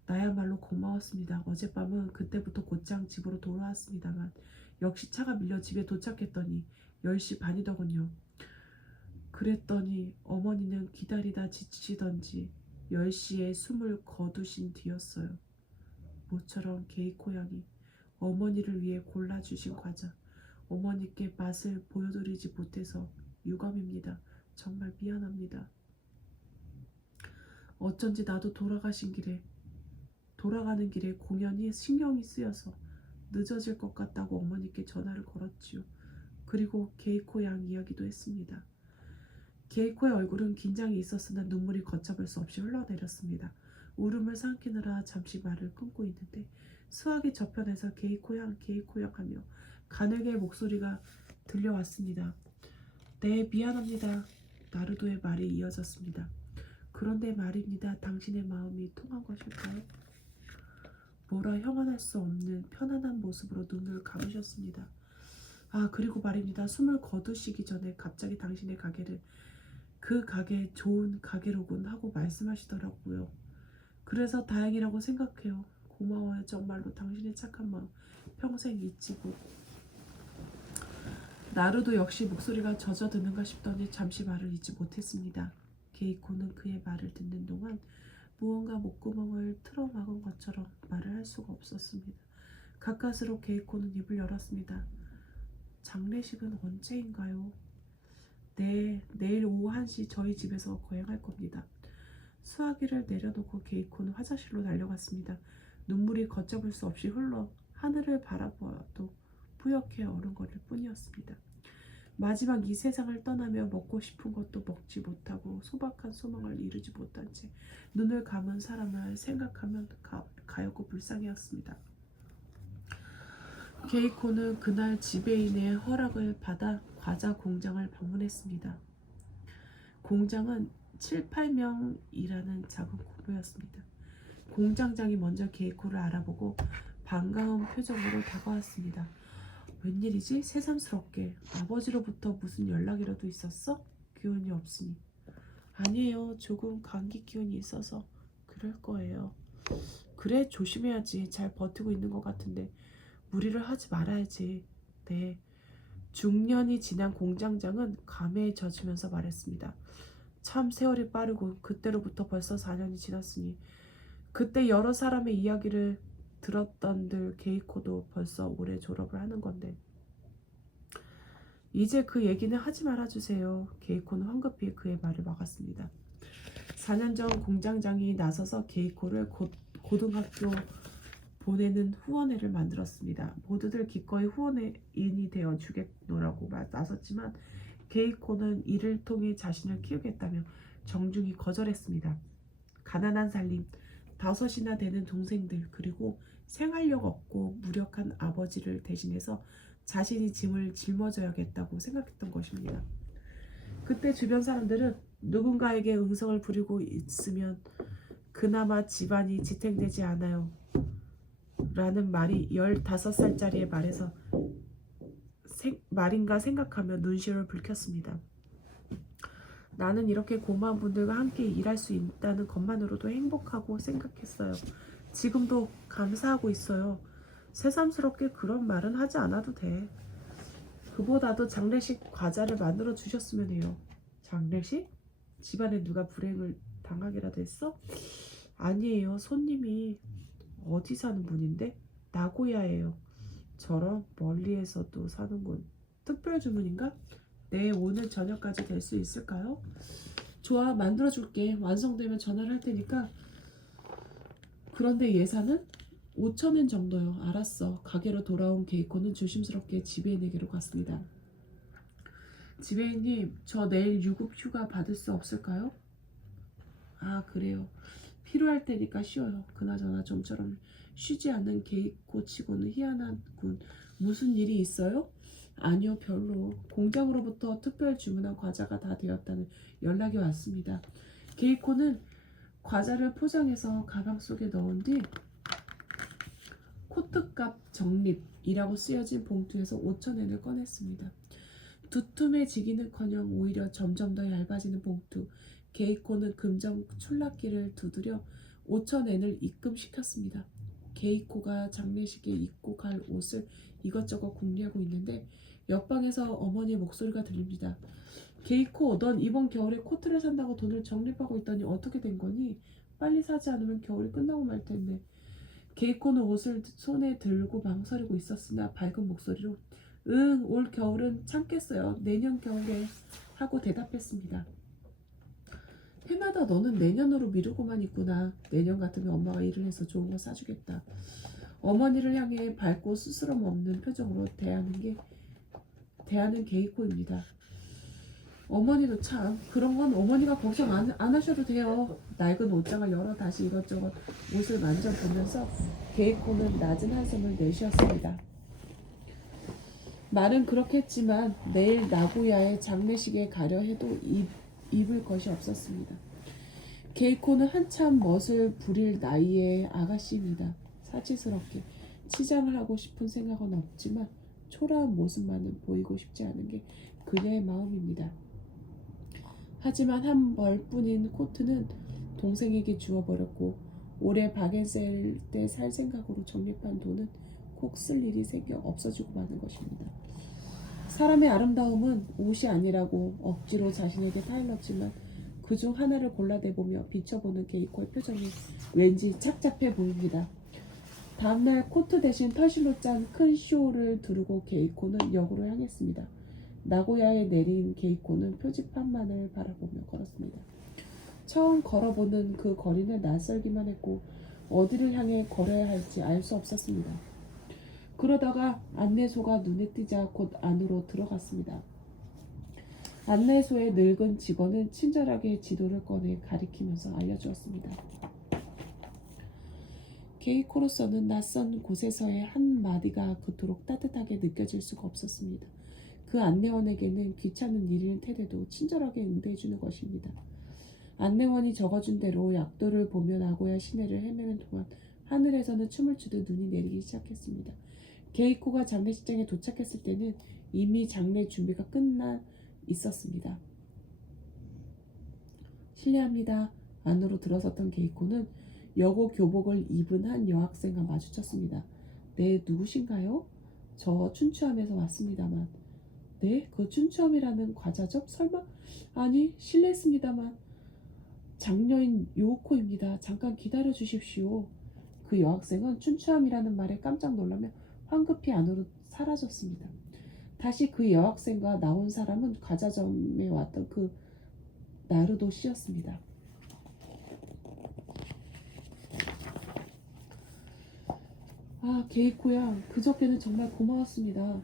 나야말로 고마웠습니다. 어젯밤은 그때부터 곧장 집으로 돌아왔습니다만 역시 차가 밀려 집에 도착했더니 10시 반이더군요. 그랬더니 어머니는 기다리다 지치던지 10시에 숨을 거두신 뒤였어요. 모처럼 게이코 양이 어머니를 위해 골라주신 과자, 어머니께 맛을 보여드리지 못해서 유감입니다. 정말 미안합니다. 어쩐지 나도 돌아가는 길에 공연이 신경이 쓰여서 늦어질 것 같다고 어머니께 전화를 걸었지요. 그리고 게이코 양 이야기도 했습니다. 게이코의 얼굴은 긴장이 있었으나 눈물이 걷잡을 수 없이 흘러내렸습니다. 울음을 삼키느라 잠시 말을 끊고 있는데 수화기 저편에서 게이코 양 하며 가늘게 목소리가 들려왔습니다. 네, 미안합니다. 나루도의 말이 이어졌습니다. 그런데 말입니다. 당신의 마음이 통한 것일까요? 뭐라 형언할 수 없는 편안한 모습으로 눈을 감으셨습니다. 아, 그리고 말입니다. 숨을 거두시기 전에 갑자기 당신의 가게를 그 가게 좋은 가게로군 하고 말씀하시더라고요. 그래서 다행이라고 생각해요. 고마워요. 정말로 당신의 착한 마음 평생 잊지 못. 나루도 역시 목소리가 젖어드는가 싶더니 잠시 말을 잊지 못했습니다. 게이코는 그의 말을 듣는 동안 무언가 목구멍을 틀어막은 것처럼 말을 할 수가 없었습니다. 가까스로 게이코는 입을 열었습니다. 장례식은 언제인가요? 네, 내일 오후 1시 저희 집에서 거행할 겁니다. 수화기를 내려놓고 게이코는 화장실로 달려갔습니다. 눈물이 걷잡을 수 없이 흘러 하늘을 바라보아도 뿌옇게 어른거릴 뿐이었습니다. 마지막 이 세상을 떠나며 먹고 싶은 것도 먹지 못하고 소박한 소망을 이루지 못한 채 눈을 감은 사람을 생각하면 가엾고 불쌍해였습니다. 게이코는 그날 지배인의 허락을 받아 과자 공장을 방문했습니다. 공장은 7, 8명이라는 작은 규모였습니다. 공장장이 먼저 게이코를 알아보고 반가운 표정으로 다가왔습니다. 웬일이지? 새삼스럽게. 아버지로부터 무슨 연락이라도 있었어? 기운이 없으니. 아니에요. 조금 감기 기운이 있어서 그럴 거예요. 그래, 조심해야지. 잘 버티고 있는 것 같은데 무리를 하지 말아야지. 네. 중년이 지난 공장장은 감회에 젖으면서 말했습니다. 참 세월이 빠르고 그때로부터 벌써 4년이 지났으니 그때 여러 사람의 이야기를 들었던들 게이코도 벌써 올해 졸업을 하는 건데 이제 그 얘기는 하지 말아주세요. 게이코는 황급히 그의 말을 막았습니다. 4년 전 공장장이 나서서 게이코를 고등학교 보내는 후원회를 만들었습니다. 모두들 기꺼이 후원인이 되어 주겠노라고 나섰지만 게이코는 이를 통해 자신을 키우겠다며 정중히 거절했습니다. 가난한 살림, 5이나 되는 동생들, 그리고 생활력 없고 무력한 아버지를 대신해서 자신이 짐을 짊어져야겠다고 생각했던 것입니다. 그때 주변 사람들은 누군가에게 응성을 부리고 있으면 그나마 집안이 지탱되지 않아요. 라는 말이 15살짜리의 말인가 생각하며 눈시울을 붉혔습니다. 나는 이렇게 고마운 분들과 함께 일할 수 있다는 것만으로도 행복하고 생각했어요. 지금도 감사하고 있어요. 새삼스럽게 그런 말은 하지 않아도 돼. 그보다도 장례식 과자를 만들어 주셨으면 해요. 장례식? 집안에 누가 불행을 당하기라도 했어? 아니에요. 손님이 어디 사는 분인데? 나고야예요. 저런 멀리에서도 사는군. 특별 주문인가? 네, 오늘 저녁까지 될 수 있을까요? 좋아, 만들어줄게. 완성되면 전화를 할 테니까. 그런데 예산은? 5,000엔 정도요. 알았어. 가게로 돌아온 게이코는 조심스럽게 지배인에게로 갔습니다. 지배인님, 저 내일 유급 휴가 받을 수 없을까요? 아, 그래요. 필요할 테니까 쉬어요. 그나저나 좀처럼 쉬지 않는 게이코 치고는 희한하군. 무슨 일이 있어요? 아니요, 별로. 공장으로부터 특별 주문한 과자가 다 되었다는 연락이 왔습니다. 게이코는 과자를 포장해서 가방 속에 넣은 뒤 코트값 적립이라고 쓰여진 봉투에서 5,000엔을 꺼냈습니다. 두툼해지기는커녕 오히려 점점 더 얇아지는 봉투. 게이코는 금정 촌락기를 두드려 5,000엔을 입금시켰습니다. 게이코가 장례식에 입고 갈 옷을 이것저것 궁리하고 있는데 옆방에서 어머니의 목소리가 들립니다. 게이코, 넌 이번 겨울에 코트를 산다고 돈을 적립하고 있더니 어떻게 된 거니? 빨리 사지 않으면 겨울이 끝나고 말 텐데. 게이코는 옷을 손에 들고 망설이고 있었으나 밝은 목소리로 응, 올 겨울은 참겠어요. 내년 겨울에 하고 대답했습니다. 해마다 너는 내년으로 미루고만 있구나. 내년 같으면 엄마가 일을 해서 좋은 거 사주겠다. 어머니를 향해 밝고 스스럼 없는 표정으로 대하는 게이코입니다. 어머니도 참 그런 건 어머니가 걱정 안 하셔도 돼요. 낡은 옷장을 열어 다시 이것저것 옷을 만져보면서 게이코는 낮은 한숨을 내쉬었습니다. 말은 그렇게 했지만 내일 나고야의 장례식에 가려 해도 입을 것이 없었습니다. 게이코는 한참 멋을 부릴 나이의 아가씨입니다. 사치스럽게 치장을 하고 싶은 생각은 없지만 초라한 모습만은 보이고 싶지 않은 게 그녀의 마음입니다. 하지만 한 벌뿐인 코트는 동생에게 주어버렸고 올해 박앤셀 때 살 생각으로 적립한 돈은 꼭 쓸 일이 생겨 없어지고 마는 것입니다. 사람의 아름다움은 옷이 아니라고 억지로 자신에게 타일렀지만 그중 하나를 골라내보며 비춰보는 게이코의 표정이 왠지 착잡해 보입니다. 다음날 코트 대신 털실로 짠 큰 쇼를 두르고 게이코는 역으로 향했습니다. 나고야에 내린 게이코는 표지판만을 바라보며 걸었습니다. 처음 걸어보는 그 거리는 낯설기만 했고 어디를 향해 걸어야 할지 알 수 없었습니다. 그러다가 안내소가 눈에 띄자 곧 안으로 들어갔습니다. 안내소의 늙은 직원은 친절하게 지도를 꺼내 가리키면서 알려주었습니다. 게이코로서는 낯선 곳에서의 한마디가 그토록 따뜻하게 느껴질 수가 없었습니다. 그 안내원에게는 귀찮은 일인 테레도 친절하게 응대해주는 것입니다. 안내원이 적어준 대로 약도를 보며 나고야 시내를 헤매는 동안 하늘에서는 춤을 추듯 눈이 내리기 시작했습니다. 게이코가 장례식장에 도착했을 때는 이미 장례 준비가 끝나 있었습니다. 실례합니다. 안으로 들어섰던 게이코는 여고 교복을 입은 한 여학생과 마주쳤습니다. 네, 누구신가요? 저 춘추함에서 왔습니다만. 네? 그 춘추함이라는 과자죠? 설마? 아니, 실례했습니다만. 장녀인 요코입니다. 잠깐 기다려 주십시오. 그 여학생은 춘추함이라는 말에 깜짝 놀라며 황급히 안으로 사라졌습니다. 다시 그 여학생과 나온 사람은 과자점에 왔던 그 나루도 씨였습니다. 아, 게이코야, 그저께는 정말 고마웠습니다.